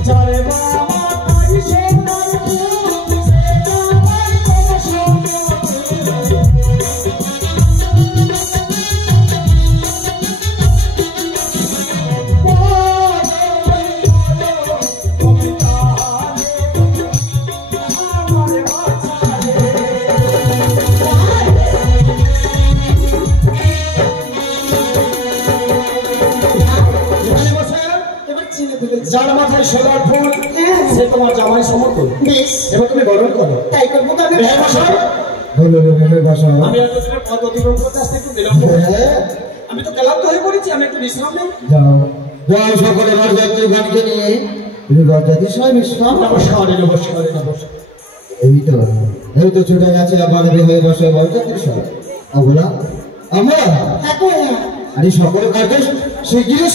যারে বাবা তাই সোনার ফুল, সেটা তাই তোমার সম্পদ। এবার চিনে ফেলেছি। যার মাথায় সোনার ফুল হ্যাঁ। সে তোমার জামাই সমর্থন। বেশ এবার তুমি গরম করো। তাই করবো তবে। হ্যাঁ মশাই, বলো মেহের বাসা। আমি এতদিনের পদ অতিক্রম করতে আসতে একটু বিলম্ব হয়েছে। হ্যাঁ আমি তো ক্লান্ত হয়ে পড়েছি, আমি একটু বিশ্রাম নেই। যাও যাও সকলে বরযাত্রীগণকে নিয়ে তুমি বরযাত্রীর সবাই বিশ্রাম নাও। নমস্কার নমস্কার নমস্কার। এই তো ছুটে গেছে আবার হয়ে বসে বরযাত্রীর সবাই। ওগুলা আমরা হ্যাঁ কই না? আরে সকলে কাজে শিগগিরই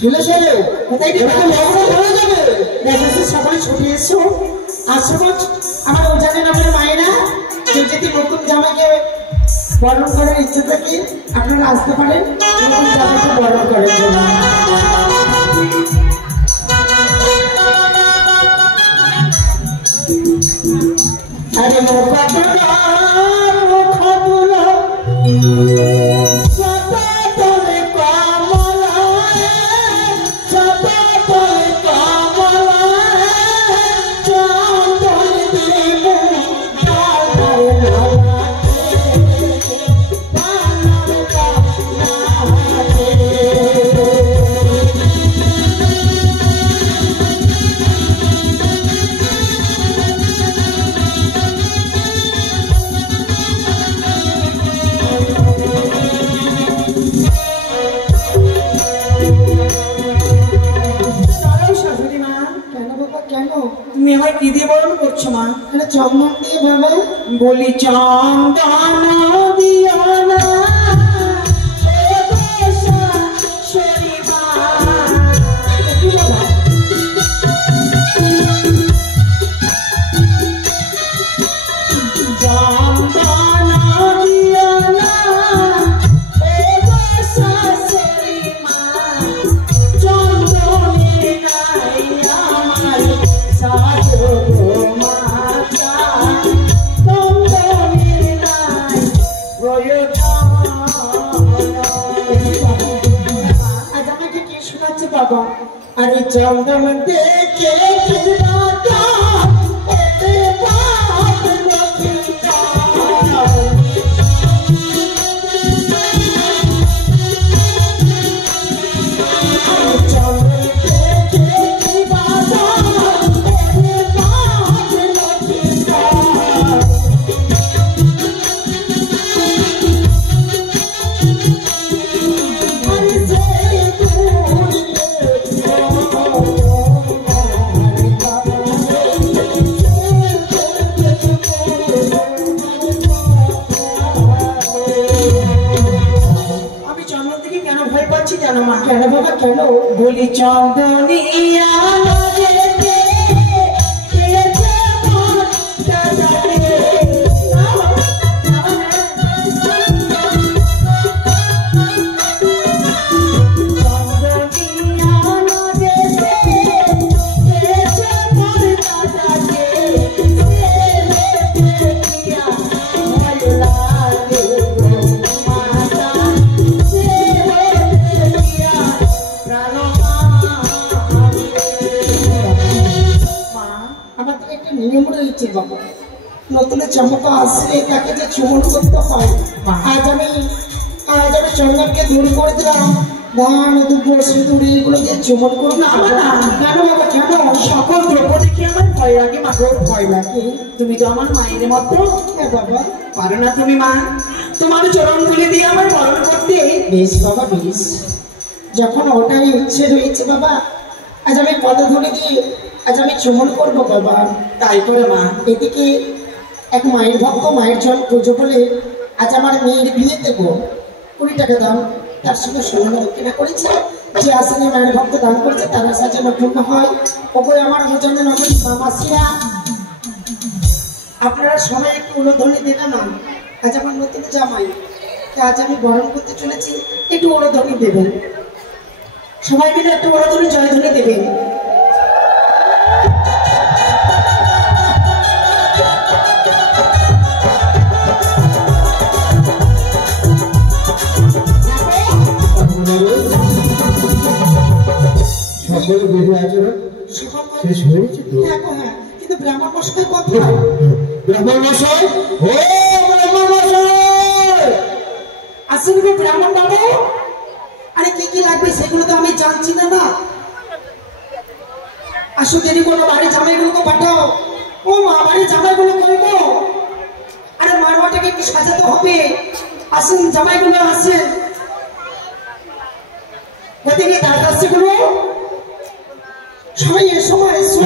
ফিরে চলো, কোথায় এটা তো লগ্ন হয়ে যাবে। দেখেছি সবাই ছুটে এসো। আশ্রম আমার ওজানের আমার মায়েরা কেউ যদি নতুন জামাকে বরণ করার ইচ্ছে থাকে আপনারা আসতে পারেন নতুন জামাকে বরণ করার জন্য। আরে তুমি আমার কি দিয়ে বরণ করছো মা? চন্দন দিয়ে বাবা। বলি চন্দন দিও না বাবা। আরে চন্দন দেখে জানো মা? কেন বাবা কেন? বলি চন্দনিয়া নতুন চমকা আসলে তাকে যে চুমন করতে হয়। আজ আমি চন্দনকে দূর করে দিলাম, ধান দুপুর সিঁদুর এগুলো যে চুমন করবো না। কেন বাবা কেন? সকল দ্রব্য দেখে আমার ভয় লাগে, মাকে ভয় লাগে। তুমি তো আমার মায়ের মতো। হ্যাঁ বাবা, পারো না তুমি মা তোমার চরণ তুলে দিয়ে আমার বরণ করতে? বেশ বাবা বেশ, যখন ওটাই উচ্ছেদ হয়েছে বাবা, আজ আমি পদধূলি দিয়ে আজ আমি চুমন করবো বাবা। তাই করে মা, এদিকে এক মায়ের ভক্ত মায়ের জন্য পুজো বলে আজ আমার মেয়ের বিয়ে দেবো, 20 টাকা দাম, তার সঙ্গে স্বর্ণ দক্ষিণা করেছে। যে আসলে মায়ের ভক্ত দান করেছে তারা সাজানো পূর্ণ হয়। ওপরে আমার ভোজনে নবী মামাসিরা, আপনারা সবাই একটু উলধ্বনি দেবে না। আজ আমার নতুন জামাই, আজ আমি বরণ করতে চলেছি, একটু উলধ্বনি দেবেন সবাই মিলে, একটু উলধ্বনি জয়ধ্বনি দেবেন। সকলে বেরিয়ে আচরণ শেষ হয়েছে তো? হ্যাঁ, কিন্তু ব্রাহ্মণ মশাই কোথায়? ব্রাহ্মণ মশাই, ও ব্রাহ্মণ মশাই আসেন গো ব্রাহ্মণ বাবু। আরে কি কি লাগবে সেগুলো তো আমি জানছি না। না আসো, দেরি কোনো বাড়ি জামাইগুলোকে পাঠাও। ও মা, বাড়ি জামাইগুলো করবো। আরে মারওয়াটাকে একটু সাজাতে হবে। আসেন জামাইগুলো আসেন, ওদিকে দাঁড় আসছে গুলো সবাই এসো এসো।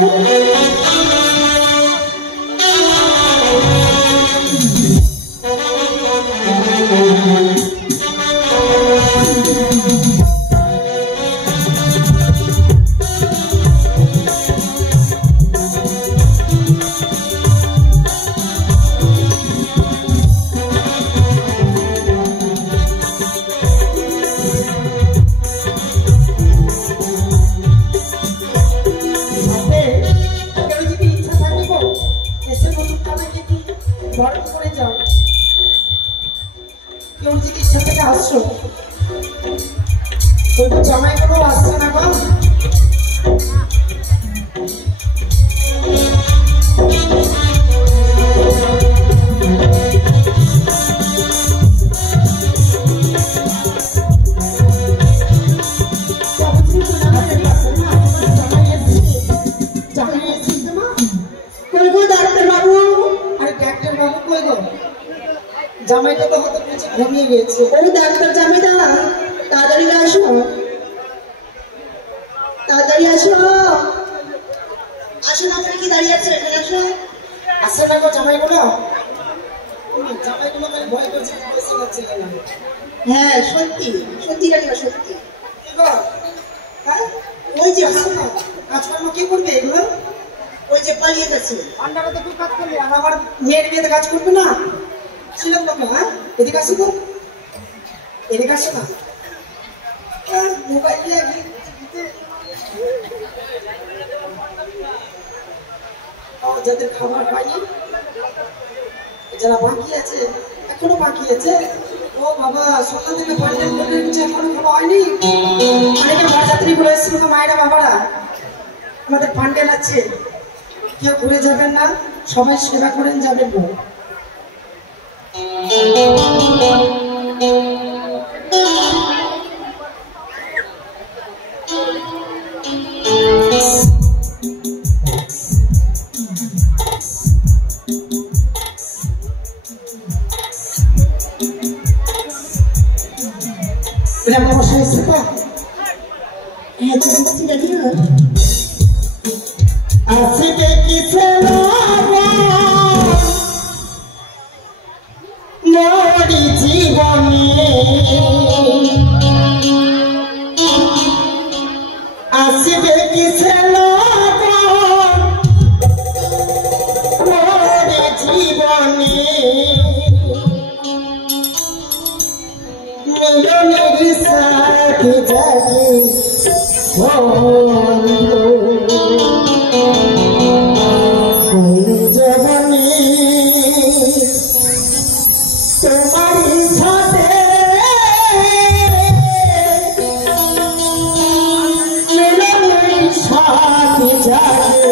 জামাইগুলো আসছে না গো। জামাইটা তো হয়তো কিছু ঘুমিয়ে গেছে। ও ডাক্তার জামাইটা, তাড়াতাড়ি আসো, তাড়াতাড়ি আসো। আসো না, কি দাঁড়িয়ে আছে? আসো। আসে না গো জামাইগুলো। জামাইগুলো মানে ভয় করছে, বসে যাচ্ছে না। হ্যাঁ সত্যি সত্যি জানি না, সত্যি। হ্যাঁ ওই যে কাজকর্ম কি করবে এগুলো? ওই যে পালিয়ে যাচ্ছে। আন্ডারে তো কাজ করবে, আর আমার মেয়ের বিয়েতে কাজ করবে না। ছিলাম লোক। হ্যাঁ এদিকে আসো তো, এদিকে আসো না। মোবাইল নিয়ে যাদের খাবার পাইনি, যারা বাকি আছে, এখনো বাকি আছে। ও বাবা, সকাল থেকে পান্ডেল করে নিচ্ছে, এখনো খাওয়া হয়নি। অনেকে বরযাত্রী গুলো এসেছিল তো, মায়েরা বাবারা, আমাদের পান্ডেল আছে, কেউ ঘুরে যাবেন না, সবাই সেবা করেন যাবেন না। মশাই সেবা আসবে কি মরি জীবনে, আসবে কি মরি জীবনে, মিলনের সাথে যাবে জীবনে, তোমার সাথে মিলনের সাথে যাবে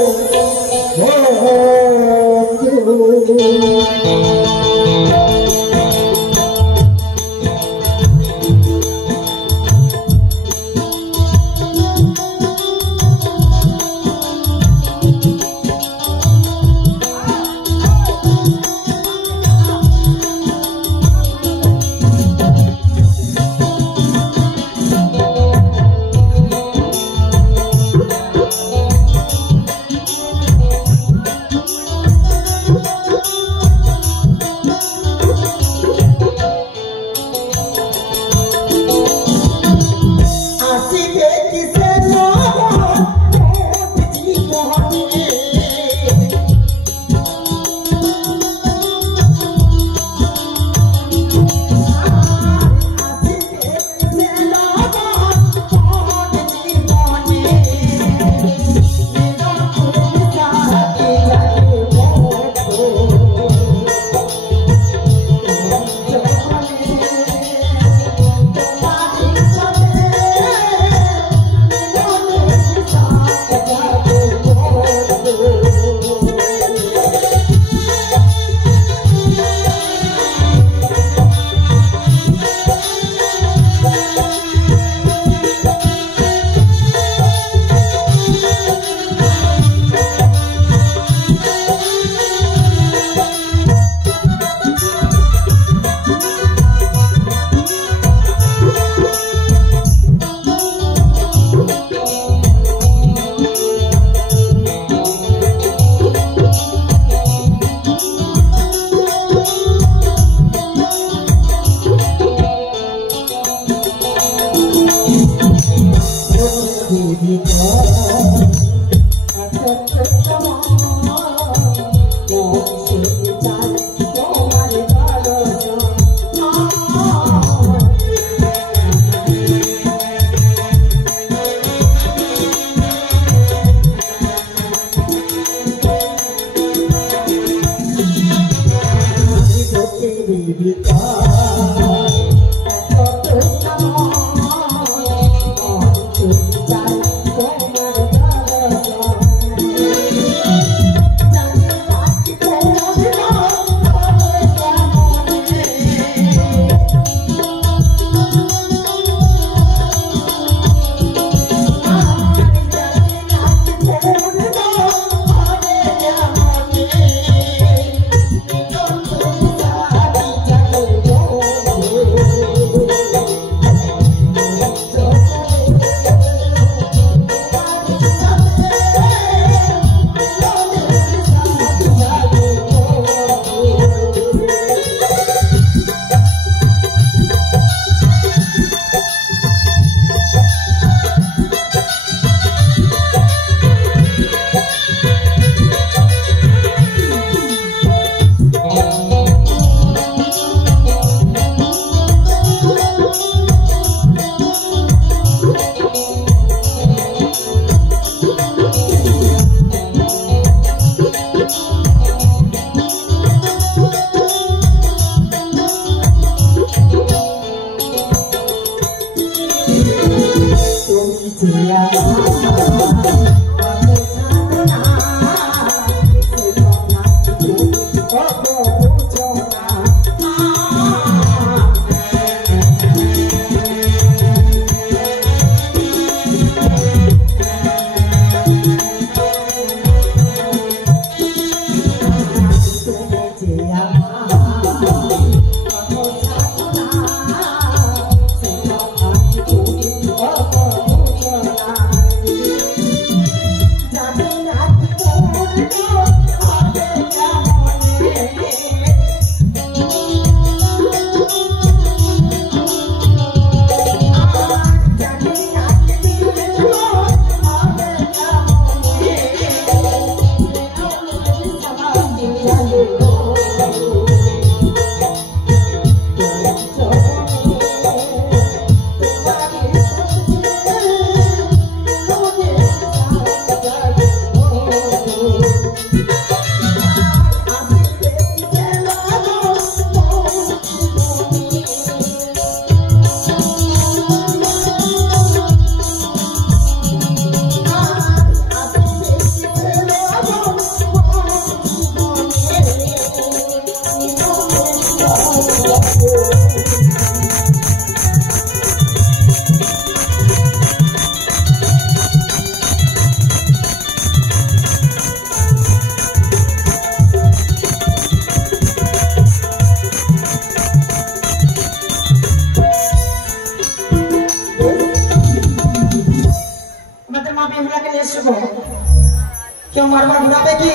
क्यों मारवा घुराबे की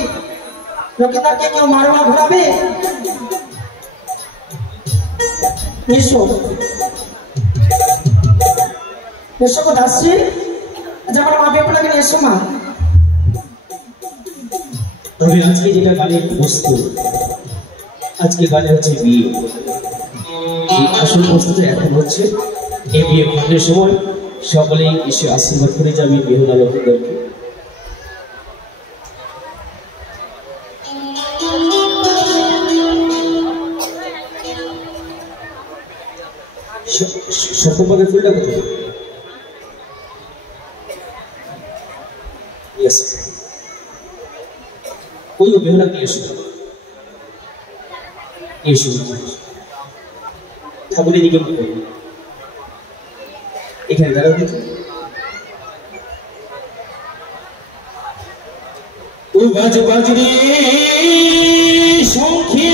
लोकिता के क्यों मारवा घुराबे निशो निशो को दासी जब माँ बेपड़ा के निशो माँ তবে আজকে যেটা গানের বস্তু আজকে গানে হচ্ছে বিয়ে আসল বস্তুটা এখন হচ্ছে এই বিয়ে ঘটের সময় সকলেই এসে আশীর্বাদ করে যাবে বেহুলা লোকদেরকে সর্বপাদের ফুলটা কোথায় ইয়েস कोई बेहुला की यीशु ঠাকুরের দিকে এখানে দাঁড়াও দেখো ও বাজ বাজরে শঙ্খে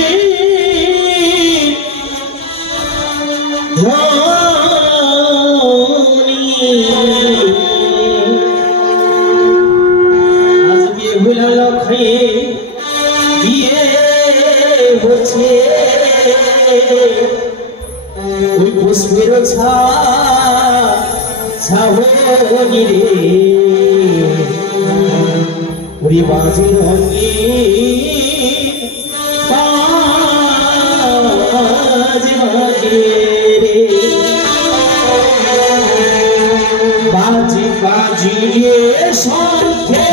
আজ বেহুলা লক্ষ্যে ওই পুষ্পের ছাহনি রে ওরে বাজে রঙে বাজে বাজে রে বাজে বাজে রে শঙ্খে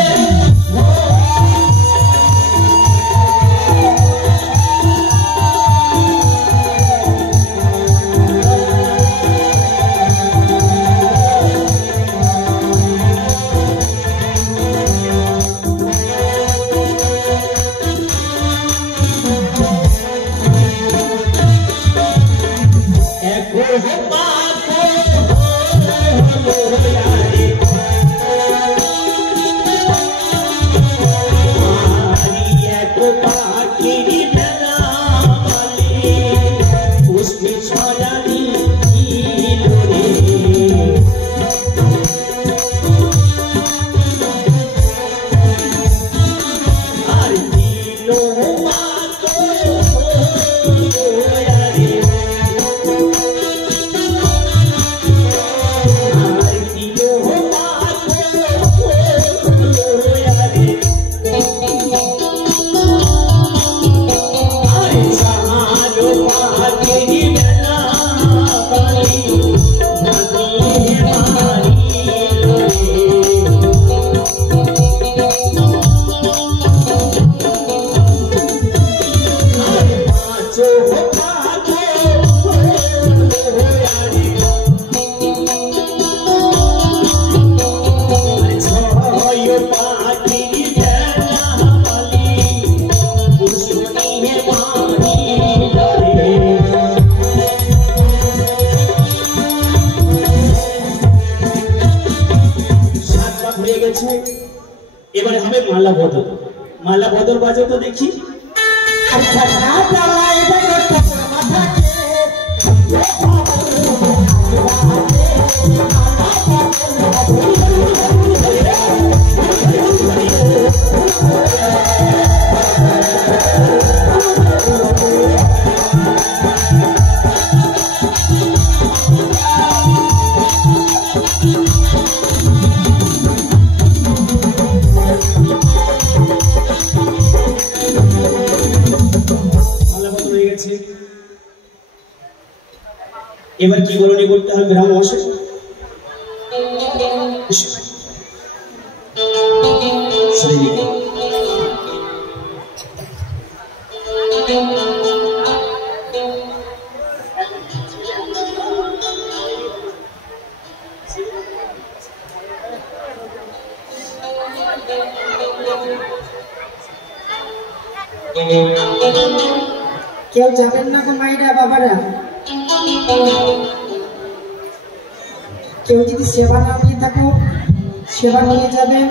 এবারে হবে মালা বদল বাজে তো দেখি। আচ্ছা না চালাই এটা এবার কি বলনি করতে হবে ব্রাহ্মণ মশাই? কেউ যাবেন না গো মাইরা বাবারা, কেউ যদি সেবা না নিয়ে থাকো সেবা নিয়ে যাবেন,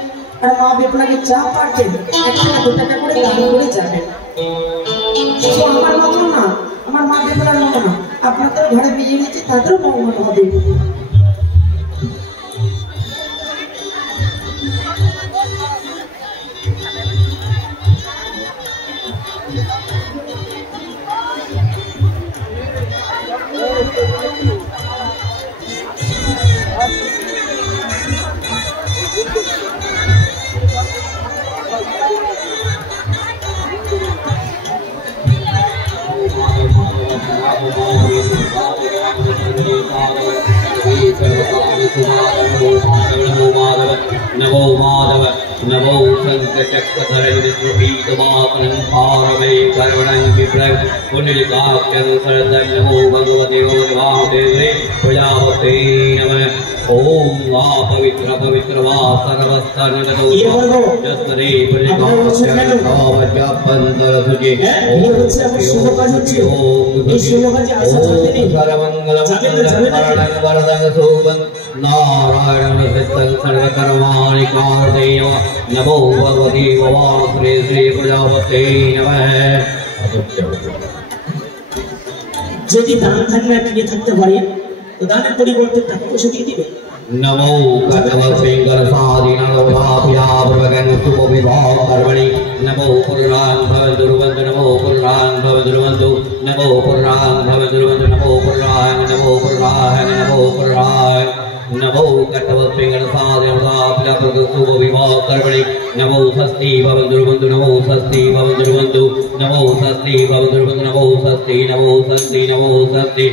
আর মা বেপলাকে চা পাঠবেন 1 টাকা 2 টাকা করে দাম করে যাবেন। শুধু আমার মতো না, আমার মা বেপলার মতো না, আপনাদের ঘরে বিয়ে নিয়েছে তাদেরও মঙ্গল হবে। नमो माधव नमो शंखचक्रधर विष्णुपीतवापनं भारवे कर्वणं विप्लव पुण्यलिकाख्यनुसरदं नमो भगवते वासुदेवे प्रजापते नमः। ओम वा पवित्र पवित्र वा सर्वस्तनगतो जस्मरे पुण्यलिकाख्यनुसरदं सुजे ओम सर्वमंगलं शरणं वरदं शोभं नारायणं सिद्धं सर्वकर्माणि कारयेय नमो भगवते वासुदेवे श्री प्रजापते नमः। যদি দান থাকলে টিকে থাকতে পারেন তো দানের পরিবর্তে টাকা পয়সা দিয়ে দিবেন। नमो कटव सिंगल साधीन लोभाभ्या प्रभगन तुम विवाह कर्मणि नमो पुराण भव दुर्वंतु नमो पुराण भव दुर्वंतु नमो पुराण भव दुर्वंतु नमो पुराण नमो पुराण नमो पुराण नमो कटवत्पिंगल साधनदापिला प्रगुसुभ विवाह कर्मणि नमो स्वस्ति भवन्तुर्वन्तु नमो स्वस्ति भवन्तुर्वन्तु नमो स्वस्ति भवन्तुर्वन्तु नमो स्वस्ति नमो स्वस्ति नमो स्वस्ति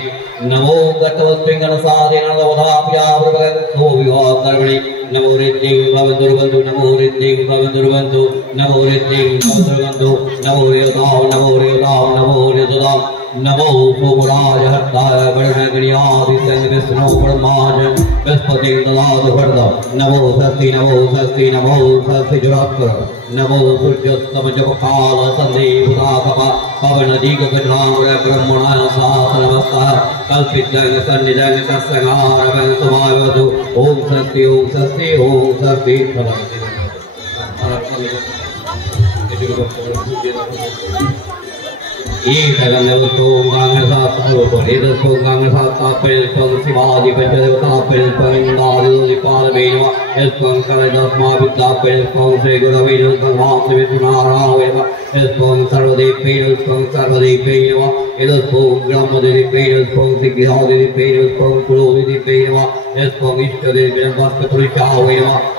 नमो कटवत्पिंगल साधनदापिला प्रगुसुभ विवाह कर्मणि नमो ऋद्धिं भवन्तुर्वन्तु नमो ऋद्धिं भवन्तुर्वन्तु नमो ऋद्धिं भवन्तुर्वन्तु नमो रेतां नमो रेतां नमो रेतां नमो सोमराज हर्ताय गणगणयादित्यं विष्णु ब्रह्माज बृहस्पति ददातु वरदं नमो स्वस्ति नमो स्वस्ति जुरात्कर नमो सूर्योत्तम जपकाल संदेवताकप पवन दिग गणावर ब्रह्मणाय शासनमस्तार कल्पितं सन्निधं तस्सगारवं सुभावतु ओम स्वस्ति एक तो शिवाजी पंचदेवता श्री गुरवे सर्वदेव ब्रह्मदेवी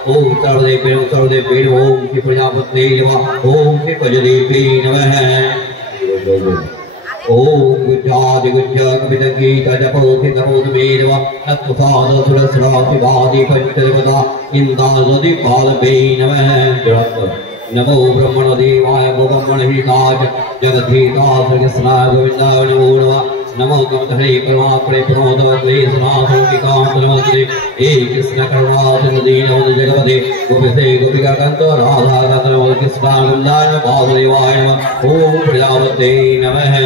ओम सर्वदेव ओम श्री प्रजापते ओम श्री प्रजदेवी नमः ओम गुज्जादि गुज्जाकविदगीता जपोति तपोतमेव तत्प्रसाद सुरसराशिवादि पंचदेवता इंदादि पालवे नमः नमो ब्रह्मणदेवाय ब्रह्मणहिताय जगद्धीताय सर्गस्नाय गोविन्दाय नमो नमः नमो कमधरे करुणापणे प्रणोद क्लेशनाशंकिकांत नमस्ते हे कृष्ण करुणासिन्धु जगवते गोपिते गोपिका कांत राधा कांत नमो कृष्ण गोविन्दाय वासुदेवाय नमः ओम प्रजापते नमः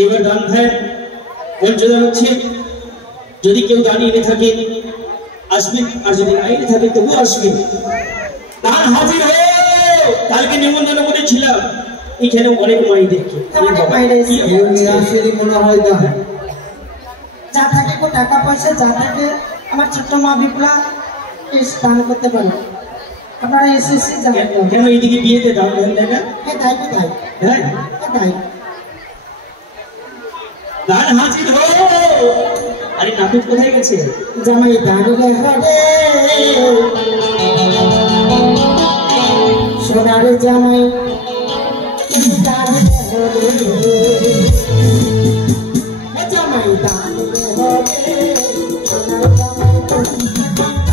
এবার গান হয় পঞ্চদশ হচ্ছে যদি কেউ গান এনে থাকে আসবেন আর যদি না এনে থাকে তবু আসবেন গান হাজির হয়ে কালকে নিমন্ত্রণ করেছিলাম এখানে অনেক মাইদেরকে মনে হয় যা থাকে টাকা পয়সা যা থাকে আমার ছোট্ট মা বিপ্লা দান করতে পারে আপনারা এসেছি কেন এইদিকে বিয়েতে দান দেন না তাই তাই হ্যাঁ তাই গান হাজির হো আরে নাটক কোথায় গেছে জামাই দাঁড়িয়ে হবে সোনার জামাই দাঁড়িয়ে হবে জামাই দাঁড়িয়ে হবে সোনার জামাই দাঁড়িয়ে হবে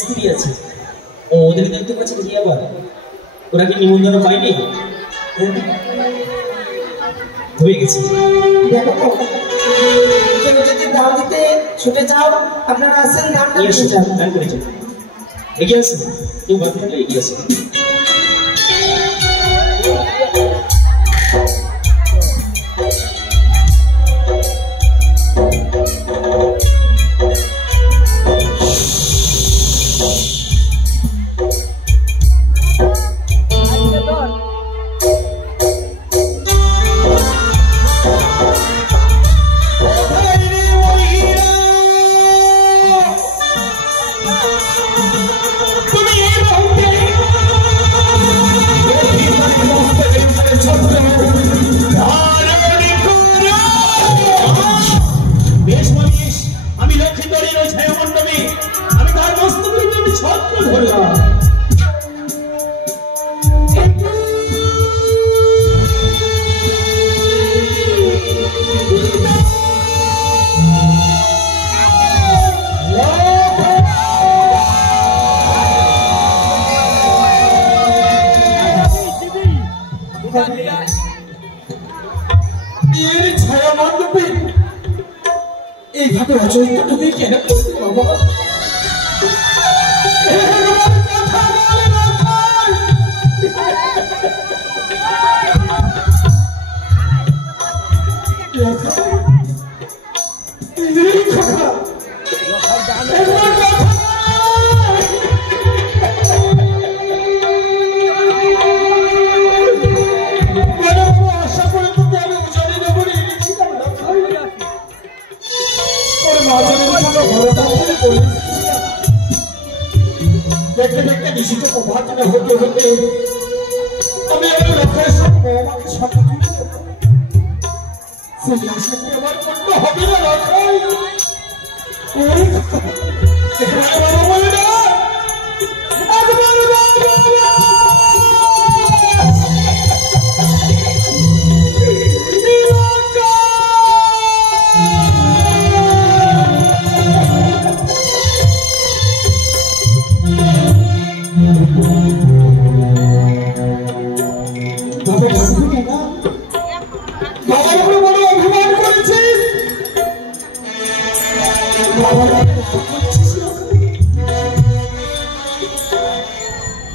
স্ত্রী আছে, ও ওদের দেখতে পাচ্ছে কি আবার? ওরা কি নিমন্ত্রণ পায়নি? হয়ে গেছে। দেখো কেউ যদি দাম দিতে ছুটে যাও, আপনারা আসেন দামটা নিয়ে আসো, দিয়ে যান। দান করে যাও। এগিয়ে আসো, তুমি বাড়ি থাকলে এগিয়ে আসো। আমি লক্ষ্মীন্দরের ওই ছায়া মণ্ডপে আমি তার মস্তকের উপর আমি ছত্র ধরলাম। এর ছায়া মণ্ডপে এইভাবে অচরিত তুমি কেন করতে বাবা? দেখতে দেখতে নিশ্চিত প্রভাত হতে হতে আমি আমার লক্ষ্যের সঙ্গে আমাকে সাথে সেই আশাকে আমার করতে হবে না লক্ষ্য। বাবা বলে না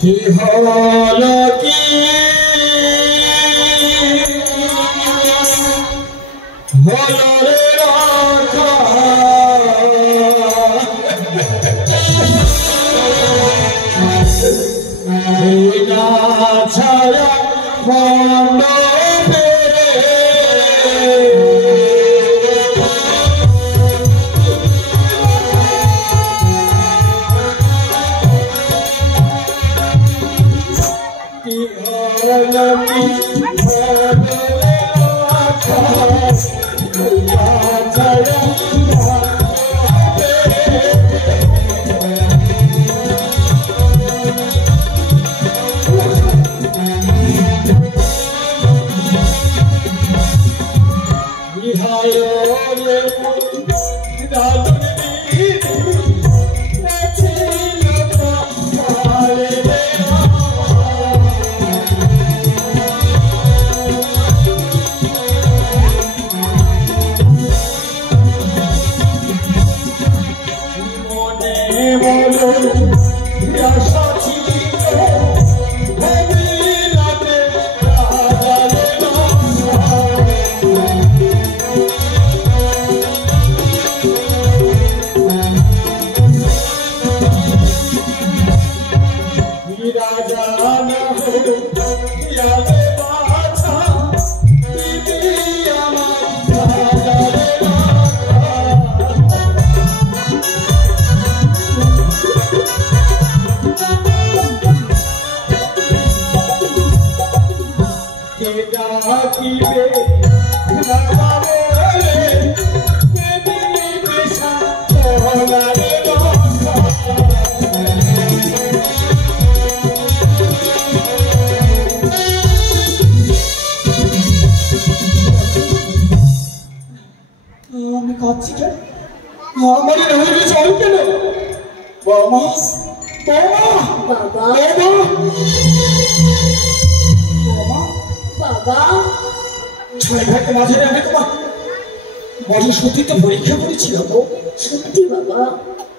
কি হলো কি হলো রে রাখা না ছাড়া মন্ড আমি কাঁদছি কেন? আমার হয়ে গেছে কেন? বাবা বাবা বাবা ছয় ভাইকে মাঝে আমি তোমার মজা সতীতে পরীক্ষা করেছিল তো সত্যি বাবা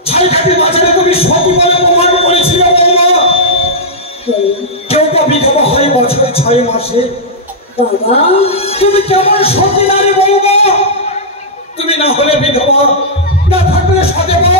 ছয় ভাইকে মাঝে তুমি সতী বলে প্রমাণ করেছিল বাবা কেউ তো বিধবা হয় বছরে 6 মাসে বাবা তুমি কেমন সতী নারী বৌমা তুমি না হলে বিধবা না থাকলে সদেবা